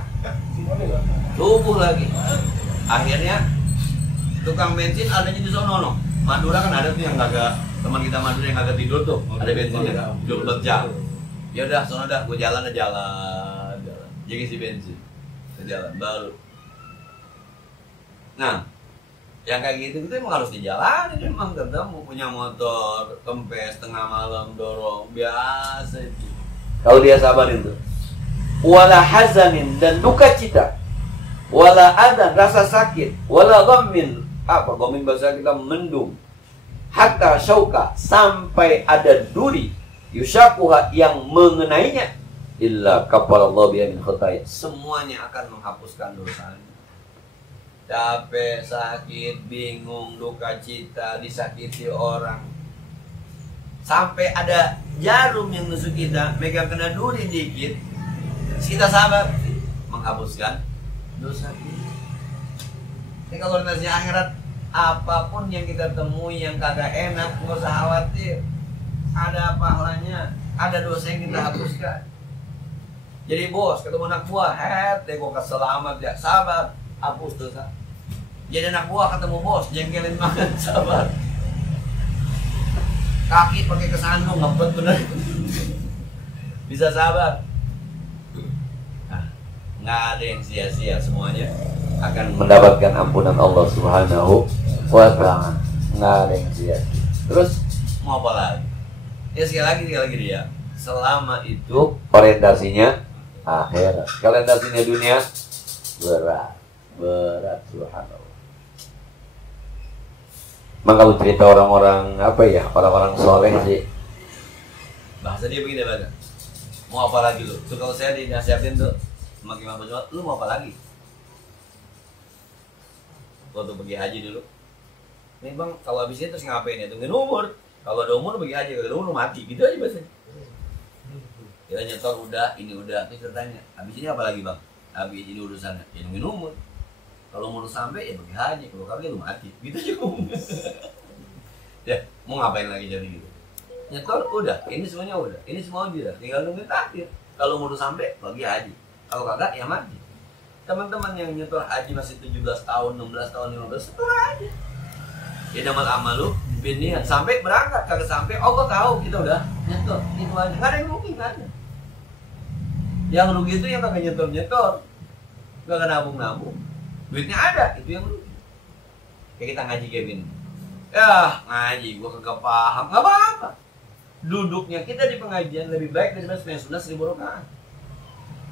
Subuh lagi. Akhirnya tukang bensin adanya di sono no. Madura kan ada tuh yang kagak, teman kita Madura yang kagak tidur tuh, ada bensinnya 24 jam. Ya udah, sono dah, gue jalan. Jadi isi bensin, ke jalan baru. Nah, yang kayak gitu itu emang harus dijalanin, emang ketemu punya motor kempes tengah malam dorong biasa itu. Kalau dia sabarin tuh, wala hazanin, dan duka cita, wala adan, rasa sakit, wala ghammin, apa ghammin bahasa kita mendung, hatta syauka, sampai ada duri, yusyakuha, yang mengenainya, illa kafarallahu biha min khataya, semuanya akan menghapuskan dosanya. Capek, sakit, bingung, duka cita, disakiti orang, sampai ada jarum yang nusuk kita, megang kena duri dikit, kita sabar, menghapuskan dosa kita. Ini kalau nasinya akhirat, apapun yang kita temui yang kagak enak, nggak usah khawatir, ada pahalanya, ada dosa yang kita hapuskan. Jadi bos ketemu anak buah, deh gua keselamat ya, sabar, hapus dosa. Jadi anak buah ketemu bos, jengkelin banget, sabar. Kaki pakai kesandung, ngempet bener. Bisa sabar. Nah, nggak ada yang sia-sia, semuanya akan mendapatkan ampunan Allah Subhanahu wa Ta'ala. Nggak ada yang sia-sia. Terus mau apa lagi? Ya sekali lagi dia. Selama itu orientasinya akhirat. Kalau orientasinya dunia, berat subhanallah. Emang kalau cerita orang-orang apa ya, orang-orang soleh sih, bahasa dia begini banget. Mau apa lagi lu? Tuh kalau saya dinasihatin tuh sama Imam Bajwa, lu mau apa lagi? Waktu pergi haji dulu, nih bang, kalau habis itu terus ngapain ya? Tungguin umur. Kalau ada umur pergi haji, kalau ada umur mati, gitu aja bahasanya. Kita nyetor udah, ini udah, terus tanya, habis ini apa lagi bang? Habis ini urusannya, ya tungguin umur. Kalau mau sampai ya pergi haji, kalau kagak lu mati, gitu aja. Ya, mau ngapain lagi jadi gitu? Nyetor udah, ini semuanya udah, ini semua udah, tinggal nungguin takdir. Kalau mau sampai pergi haji, kalau kagak ya mati. Teman-teman yang nyetor haji masih 17 tahun, 16 tahun, 15, setor aja. Ya damal amalu bin niat, sampai berangkat, kagak sampai, Allah tahu kita udah nyetor, itu aja. Nggak ada yang rugi, nggak ada. Yang rugi itu yang kagak nyetor, kagak nabung. Duitnya ada, itu yang rugi. Kayak kita ngaji kayak gini. Ya, ngaji, gua kagak paham, nggak apa-apa. Duduknya kita di pengajian lebih baik daripada sunnah 1000 rakaat.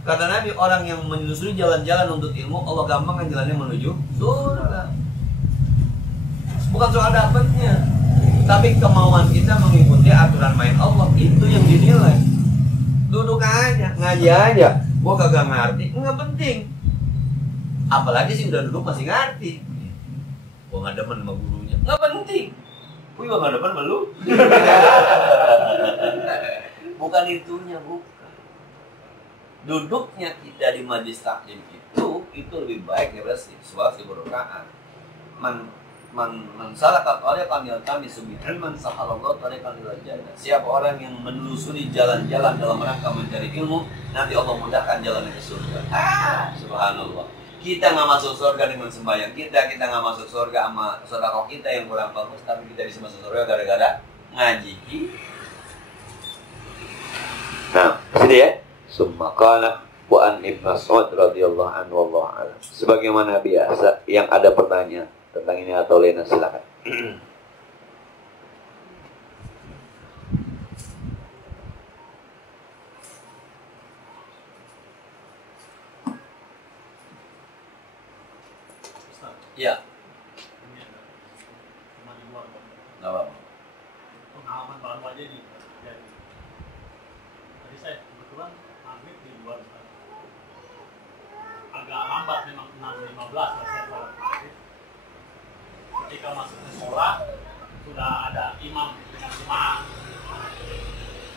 Kata Nabi, orang yang menyusuri jalan-jalan untuk ilmu, Allah gampang kan jalannya menuju surga. Bukan soal dapatnya, tapi kemauan kita mengikuti aturan main Allah, itu yang dinilai. Duduk aja, ngaji aja, gua kagak ngerti, nggak penting. Apalagi sih udah duduk masih ngerti. Gua nggak demen sama gurunya. Nggak penting. Gua juga nggak demen sama lu. Bukan itunya, bukan. Duduknya kita di majelis taklim itu lebih baik daripada sebuah keberkahan. Man salaka tariqan yaltamisu bihi ilman sahalallahu tariqan ilal jannah. Siapa orang yang menelusuri jalan-jalan dalam rangka mencari ilmu, nanti Allah mudahkan jalannya ke surga. Subhanallah. Kita nggak masuk surga dengan sembahyang kita nggak masuk surga sama sedekah kita yang kurang bagus, tapi kita bisa masuk surga gara-gara ngaji. Nah, sini ya. Summa qala wa an Ibnu Mas'ud radhiyallahu anhu wallahu a'lam. Sebagaimana biasa yang ada pertanyaan tentang ini atau lainnya, silakan. Iya. Nggak apa-apa. Pengalaman baru aja nih. Tadi saya kebetulan maghrib di luar Ustaz. Agak lambat memang 6.15 saya sholat maghrib. Ketika masuk ke sholat sudah ada imam dengan jemaah.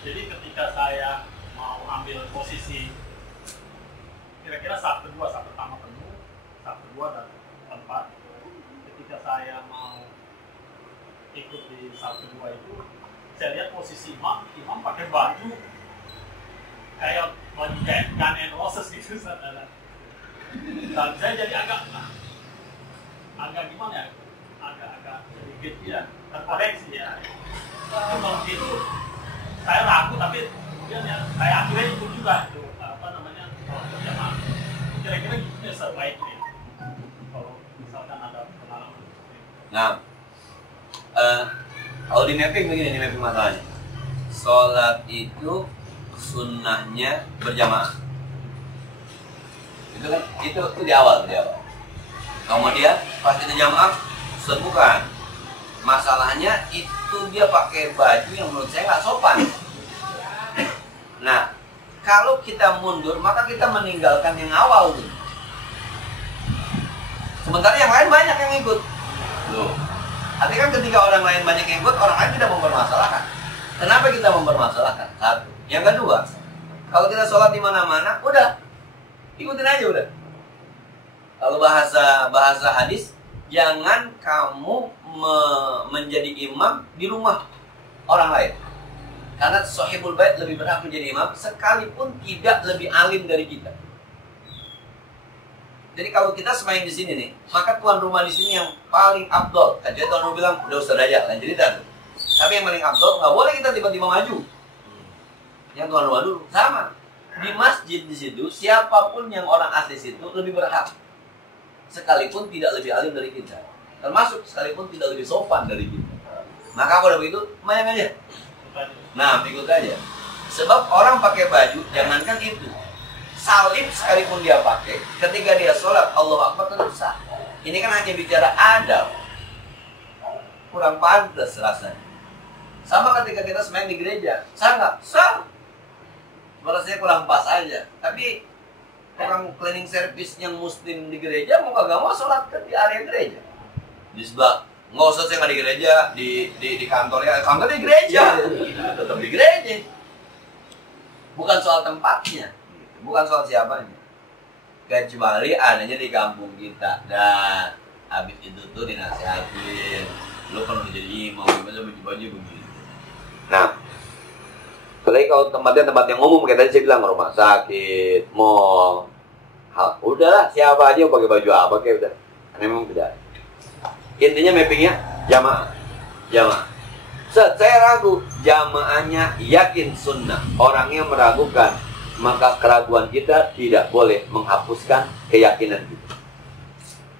Jadi ketika saya mau ambil posisi kira-kira saat pertama penuh, saat kedua dan tempat. Ketika saya mau ikut di saat kedua itu, saya lihat posisi imam pakai baju kayak baju Gun N' Roses gitu, dan saya jadi agak gimana ya, agak sedikit ya terkoreksi ya. Waktu itu saya ragu, tapi kemudian ya saya akhirnya ikut juga itu berjamaah. Kira-kira gitu ya sebaiknya kalau misalkan ada pengalaman. Nah, kalau di mapping begini, masalahnya. Sholat itu sunnahnya berjamaah. Itu kan, itu di awal. Kemudian pas kita jamaah, bukan. Masalahnya itu dia pakai baju yang menurut saya nggak sopan. Nah, kalau kita mundur, maka kita meninggalkan yang awal. Sementara yang lain banyak yang ikut. Loh. Artinya kan ketika orang lain banyak yang ikut, orang lain tidak mempermasalahkan. Kenapa kita mempermasalahkan? Satu. Yang kedua, kalau kita sholat di mana-mana, udah ikutin aja udah. Kalau bahasa hadis, jangan kamu menjadi imam di rumah orang lain. Karena sahibul bait lebih berhak menjadi imam sekalipun tidak lebih alim dari kita. Jadi kalau kita semain di sini nih, maka tuan rumah di sini yang paling afdol. Jadi tuan rumah bilang, udah ustaz aja, lain cerita tuh. Tapi yang paling afdol, nggak boleh kita tiba-tiba maju. Yang tuan rumah dulu, sama. Di masjid di situ, siapapun yang orang asli situ lebih berhak. Sekalipun tidak lebih alim dari kita. Termasuk sekalipun tidak lebih sopan dari kita. Maka kalau begitu, main aja. Nah, ikut aja. Sebab orang pakai baju, jangankan itu. Salib sekalipun dia pakai, ketika dia sholat, Allahu Akbar tetap sah. Ini kan hanya bicara adab. Kurang pantas rasanya. Sama ketika kita semain di gereja. Sah nggak? Sah. Rasanya kurang pas aja. Tapi orang cleaning service yang muslim di gereja, mau kagak mau sholat di area gereja. Di sebelah. Nggak usah saya nggak di gereja, di kantornya. Kantor di gereja. Tetap di gereja. Bukan soal tempatnya. Bukan soal siapanya. Kecuali adanya di kampung kita. Dan habis itu tuh dinasihatin, lu kan udah jadi imam, gimana baju-baju begini. Nah, apalagi kalau tempatnya tempat yang umum, kayak tadi saya bilang rumah sakit, mall, udahlah siapa aja pakai baju apa kayak udah. Memang tidak. Intinya mappingnya jamaah. Saya ragu, jamaahnya yakin sunnah. Orangnya meragukan, maka keraguan kita tidak boleh menghapuskan keyakinan kita.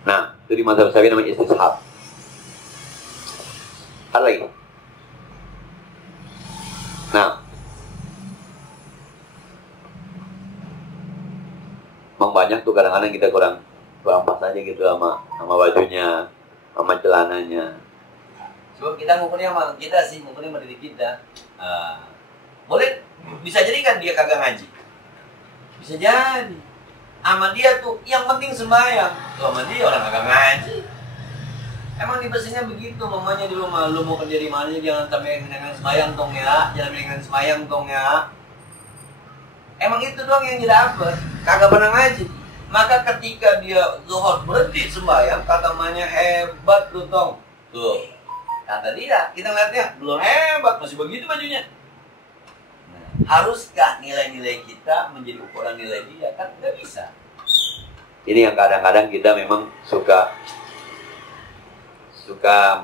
Nah, itu di mazhab Syafi'i namanya istishab. Ada lagi. Nah, memang banyak tuh kadang-kadang kita kurang pas aja gitu sama bajunya, sama celananya. Sebab kita ngukurnya sama kita sih, ngukurnya sama diri kita. Boleh, bisa jadi kan dia kagak ngaji. Bisa jadi. Sama dia tuh, yang penting sembahyang. Tuh sama dia orang agak ngaji. Emang di besinya begitu, mamanya di rumah, lu mau kerja di mana jangan sampai dengan sembahyang tong ya, jangan dengan sembahyang tong ya. Emang itu doang yang didapat, kagak pernah ngaji. Maka ketika dia zuhur berhenti sembahyang, kata mamanya hebat lu tong. Tuh, kata dia, kita ngeliatnya belum hebat, masih begitu bajunya. Nah, haruskah nilai-nilai kita menjadi ukuran nilai dia? Kan nggak bisa. Ini yang kadang-kadang kita memang suka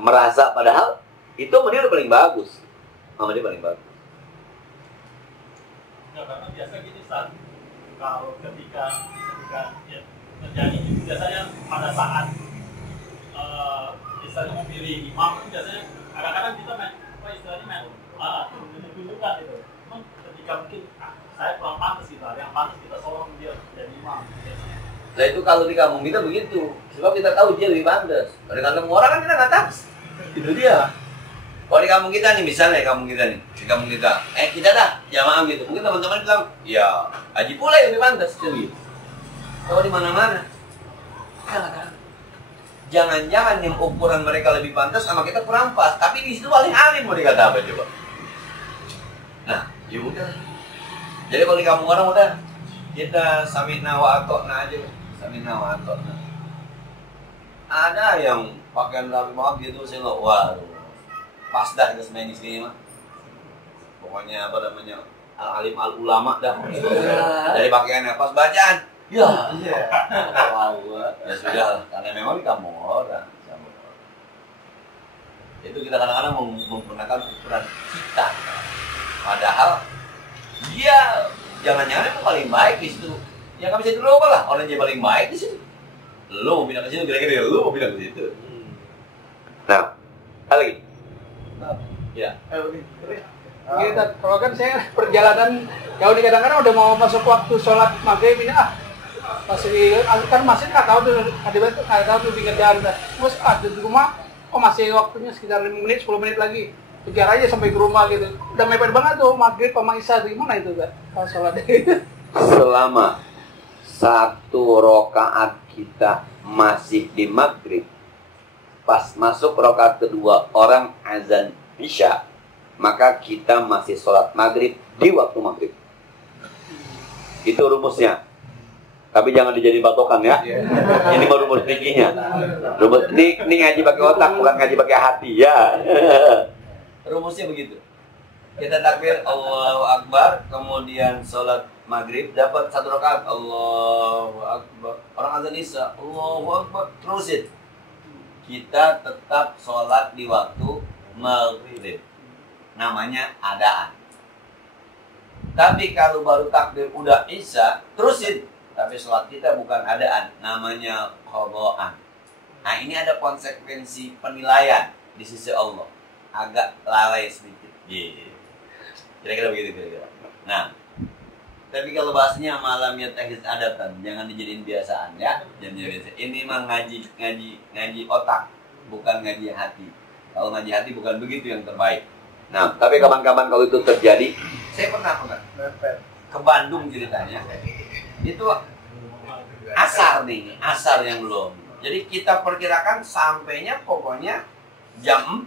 merasa padahal itu dia paling bagus, sama dia paling bagus. Ya, karena biasa gini Ustaz, kalau ketika ya, terjadi itu biasanya pada saat misalnya memilih imam itu biasanya kadang-kadang kita main tunjukkan gitu. Memang ketika mungkin saya kurang pantas gitu, ada yang pantas kita sorong dia jadi imam. Nah itu kalau di kampung kita begitu, sebab kita tahu dia lebih pantas. Kalau di kampung orang kan kita nggak tahu. Itu dia. Kalau di kampung kita nih, misalnya di kampung kita, kita dah jamaah gitu. Mungkin teman-teman bilang, ya Haji pula yang lebih pantas. Gitu. Kalau di mana-mana, jangan-jangan yang ukuran mereka lebih pantas sama kita kurang pas. Tapi di situ paling alim mau dikata apa coba? Nah, ya udah. Jadi kalau di kampung orang udah kita samina wa atokna aja. Samina wa atokna. Ada yang pakaian rapi banget gitu, saya nggak, wah, pas dah kita semain di sini mah. Pokoknya apa namanya, al-alim al-ulama dah. Dari pakaiannya pas bacaan. Ya, ya sudah, karena memang di kampung orang. Itu kita kadang-kadang menggunakan ukuran kita. Padahal dia jangan-jangan yang paling baik di situ. Ya nggak bisa dirubah lah, orang yang paling baik di situ. Lu mau pindah ke situ, kira-kira lu mau pindah ke situ. Nah, lagi. Ya. Gitu, kalau kan saya perjalanan jauh nih kadang-kadang udah mau masuk waktu sholat maghrib ini masih nggak tahu tuh nggak tahu tuh di kerjaan terus di rumah masih waktunya sekitar 5 menit 10 menit lagi kejar aja sampai ke rumah gitu udah mepet banget tuh maghrib sama isya gimana itu kan kalau sholat selama 1 rakaat kita masih di maghrib pas masuk rakaat kedua orang azan isya maka kita masih sholat maghrib di waktu maghrib. Itu rumusnya. Tapi jangan dijadiin patokan ya. Ini baru rumus fikihnya. Rumus ini ngaji pakai otak bukan ngaji pakai hati ya. Rumusnya begitu. Kita takbir Allahu Akbar, kemudian sholat maghrib dapat 1 rakaat Allahu Akbar. Orang azan isya Allahu Akbar terusin. Kita tetap sholat di waktu maghrib. Namanya adaan. Tapi kalau baru takbir udah isya, terusin. Tapi sholat kita bukan adaan, namanya qadaan. Nah ini ada konsekuensi penilaian di sisi Allah. Agak lalai sedikit. Kira-kira begitu kira-kira. Nah, tapi kalau bahasanya malam ya teknis adatan, jangan dijadiin biasaan ya. Jangan jadi biasa. Ini mah ngaji otak, bukan ngaji hati. Kalau ngaji hati bukan begitu yang terbaik. Nah, tapi kapan-kapan kalau itu terjadi, saya pernah ke Bandung ceritanya. Itu asar nih, asar yang belum. Jadi kita perkirakan sampainya pokoknya jam 4.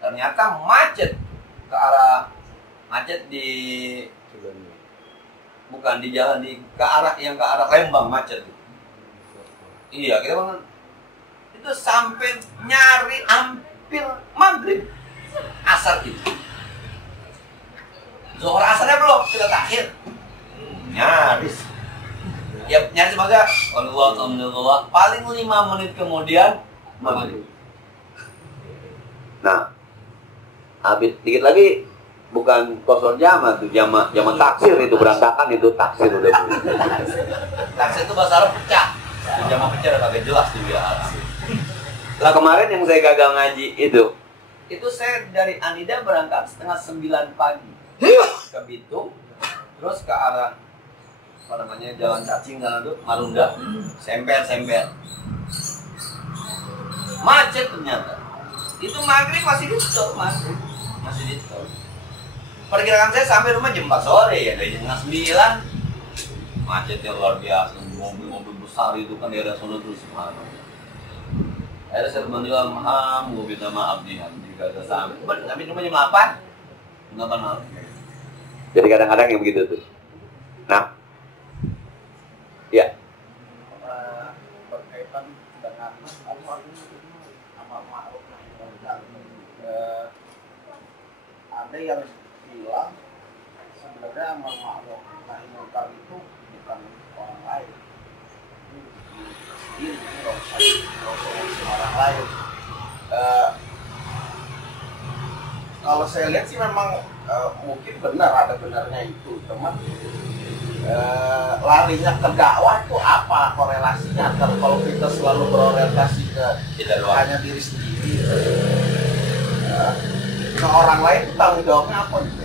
Ternyata macet ke arah di bukan di jalan ke arah Lembang macet. Iya, kita bangun. Itu sampai nyari hampir maghrib. Asar itu. Zuhur asarnya belum, kita takhir. Nyaris. Ya nyaris maksudnya Allah paling 5 menit kemudian maghrib. Nah, habis dikit lagi bukan kosor jama tuh, jama taksir itu berantakan itu taksir udah. Taksir itu bahasa Arab pecah. Jama pecah udah kagak jelas di biara. Lah kemarin yang saya gagal ngaji itu saya dari Anida berangkat setengah 9 pagi ke Bitung, terus ke arah apa namanya Jalan Cacing jalan itu Marunda, semper macet ternyata. Itu maghrib masih di tol, masih di tol. Perkiraan saya sampai rumah jam 4 sore ya, dari jam 9 macetnya luar biasa, mobil-mobil besar itu kan daerah sana terus mana. Akhirnya saya bilang, gue minta maaf nih, kata sampai. Tapi cuma jam 8 malam. Jadi kadang-kadang yang begitu tuh. Nah, ya. Berkaitan dengan amar ma'ruf nahi munkar. Ada yang bilang sebenarnya amar ma'ruf nahi munkar itu bukan orang lain. Ini orang lain. Kalau saya lihat sih memang mungkin benar, ada benarnya itu, teman. Larinya ke dakwah itu apa korelasinya? Kalau kita selalu berorientasi ke hanya diri sendiri, ke orang lain itu tanggung jawabnya apa gitu?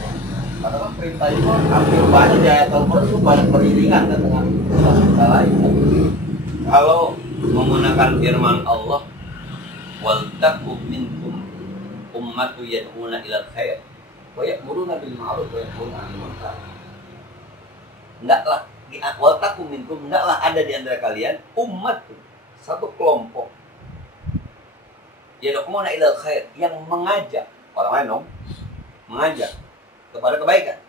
Padahal perintah itu hampir banyak di ayat Al-Quran itu banyak beriringan kan dengan perintah lain. Kalau menggunakan firman Allah, wal takum minkum ummatu yad'una ilal khair wa ya'muruna bil ma'ruf wa yanhauna 'anil munkar. Hendaklah wal takum minkum, hendaklah ada di antara kalian umat, satu kelompok, yad'una ilal khair, yang mengajak orang lain dong, mengajak kepada kebaikan,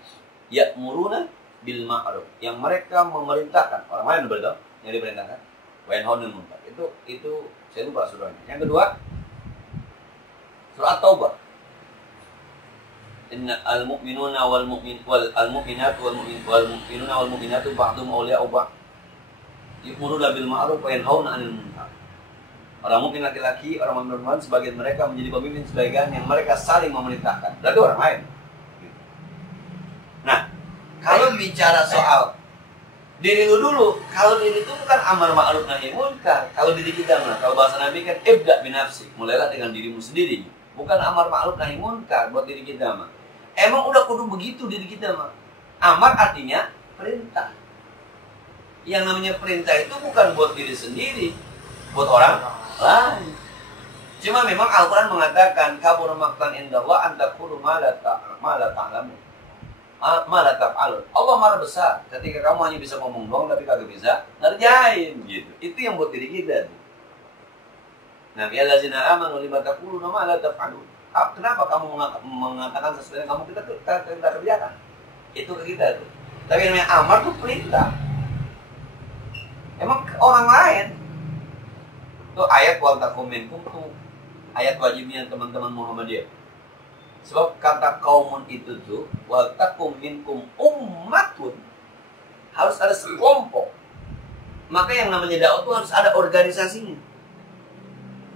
ya'muruna bil ma'ruf, yang mereka memerintahkan orang lain betul yang diperintahkan, wa yanhauna 'anil munkar. Itu saya lupa surahnya. Yang kedua, surah Taubah. Inna al-mu'minuna wal-mu'minatu wal-mu'minuna wal-mu'minatu ba'dhum awliya'u ba'd. Ya'muruna bil ma'ruf wa yanhauna 'anil munkar. Orang mukmin laki-laki, orang mukmin perempuan, sebagian mereka menjadi pemimpin, sebagian yang mereka saling memerintahkan. Berarti orang lain. Nah, kalau bicara soal diri lu dulu, kalau diri itu bukan amar ma'ruf nahi munkar. Kalau diri kita mah, kalau bahasa Nabi kan ibda binafsi, mulailah dengan dirimu sendiri. Bukan amar ma'ruf nahi munkar buat diri kita mah. Emang udah kudu begitu diri kita mah. Amar artinya perintah. Yang namanya perintah itu bukan buat diri sendiri, buat orang lain. Cuma memang Al-Quran mengatakan kabur maqtan indallah an taqulu ma la ta'lamun. Ma la taf'alun. Allah marah besar ketika kamu hanya bisa ngomong doang tapi kagak bisa ngerjain gitu. Itu yang buat diri kita. Nah, ya allazina amanu lima taquluna ma la taf'alun. Kenapa kamu mengatakan sesuatu yang kamu kita kerjakan? Itu ke kita tuh. Tapi yang namanya amar tuh perintah. Emang orang lain. Tuh ayat wal takum minkum tuh ayat wajibnya teman-teman Muhammadiyah. Sebab kata kaumun itu tuh wal takum minkum ummatun, harus ada sekelompok. Maka yang namanya dakwah tuh harus ada organisasinya.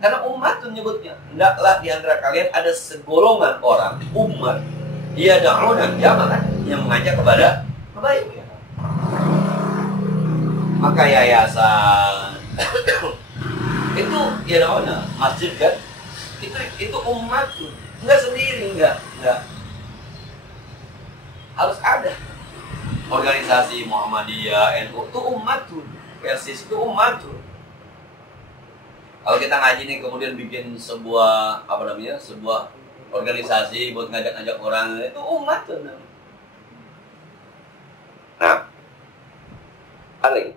Karena umat tuh nyebutnya, hendaklah di antara kalian ada segolongan orang, umat, dia da'una, jamaah, yang mengajak kepada kebaikan. Maka yayasan itu ya da'una, masjid kan, itu umat tuh, enggak sendiri, enggak. Harus ada organisasi Muhammadiyah, NU, itu umat tuh, Persis itu umat tuh. Kalau kita ngaji nih kemudian bikin sebuah sebuah organisasi buat ngajak-ngajak orang, itu umat tuh. Nah, paling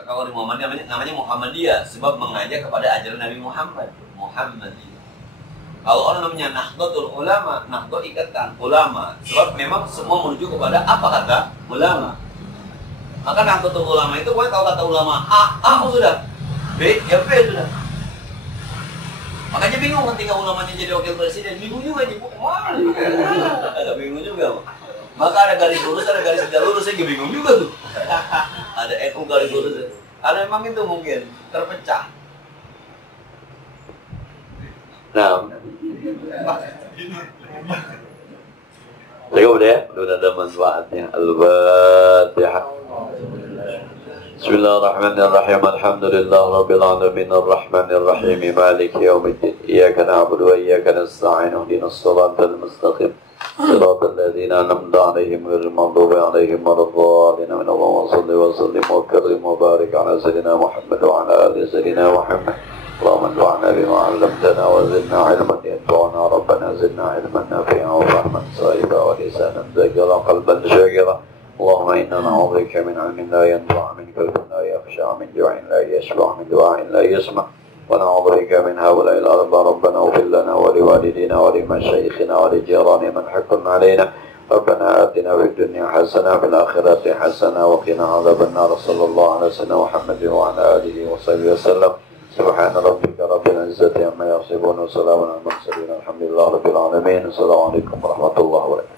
kalau di Muhammadiyah namanya Muhammadiyah sebab mengajak kepada ajaran Nabi Muhammad. Muhammadiyah. Kalau orang namanya Nahdlatul Ulama, Nahdlatul ikatan ulama, sebab memang semua menuju kepada apa kata ulama. Maka Nahdlatul Ulama itu pokoknya kalau kata ulama A sudah, B, ya B sudah. Makanya bingung ketika ulamanya jadi wakil presiden, bingung juga nih, kemana nih? Agak bingung juga. Maka ada garis lurus, ada garis tidak lurus, saya bingung juga tuh. Ada NU garis lurus. Karena memang itu mungkin terpecah. Nah, cukup deh, udah ada manfaatnya. Al-Fatihah. Bismillahirrahmanirrahim. Alhamdulillah Rabbil Alamin Ar-Rahmanir-Rahim Maliki Yawmiddin. Iyaka na'budu wa iyaka nasta'in. Ihdinas siratal mustaqim. Siratal ladzina an'amta 'alaihim ghairil maghdubi 'alaihim waladdallin. Allahumma shalli wa sallim wa karrim wa barik 'ala sayyidina Muhammad wa 'ala ali sayyidina Muhammad. اللهم انفعنا بما علمتنا وزدنا علما ينفعنا ربنا زدنا علما نافعا وفهما صائبا ولسانا ذاكرا قلبا شاكرا اللهم إنا نعوذ بك من علم لا ينفع، من قلب لا يخشع، من جوع لا يشبع، من دعاء لا يسمع، ونعوذ بك من هؤلاء الأربعة. ربنا اغفر لنا ولوالدينا ولمشايخنا ولجيران من حق علينا. ربنا آتنا في الدنيا حسنة وفي الآخرة حسنة وقنا عذاب النار. صلى الله على سيدنا محمد وعلى آله وصحبه وسلم. سبحان ربك رب العزة عما يصفون وسلام على المرسلين الحمد لله رب العالمين. السلام عليكم ورحمة الله وبركاته.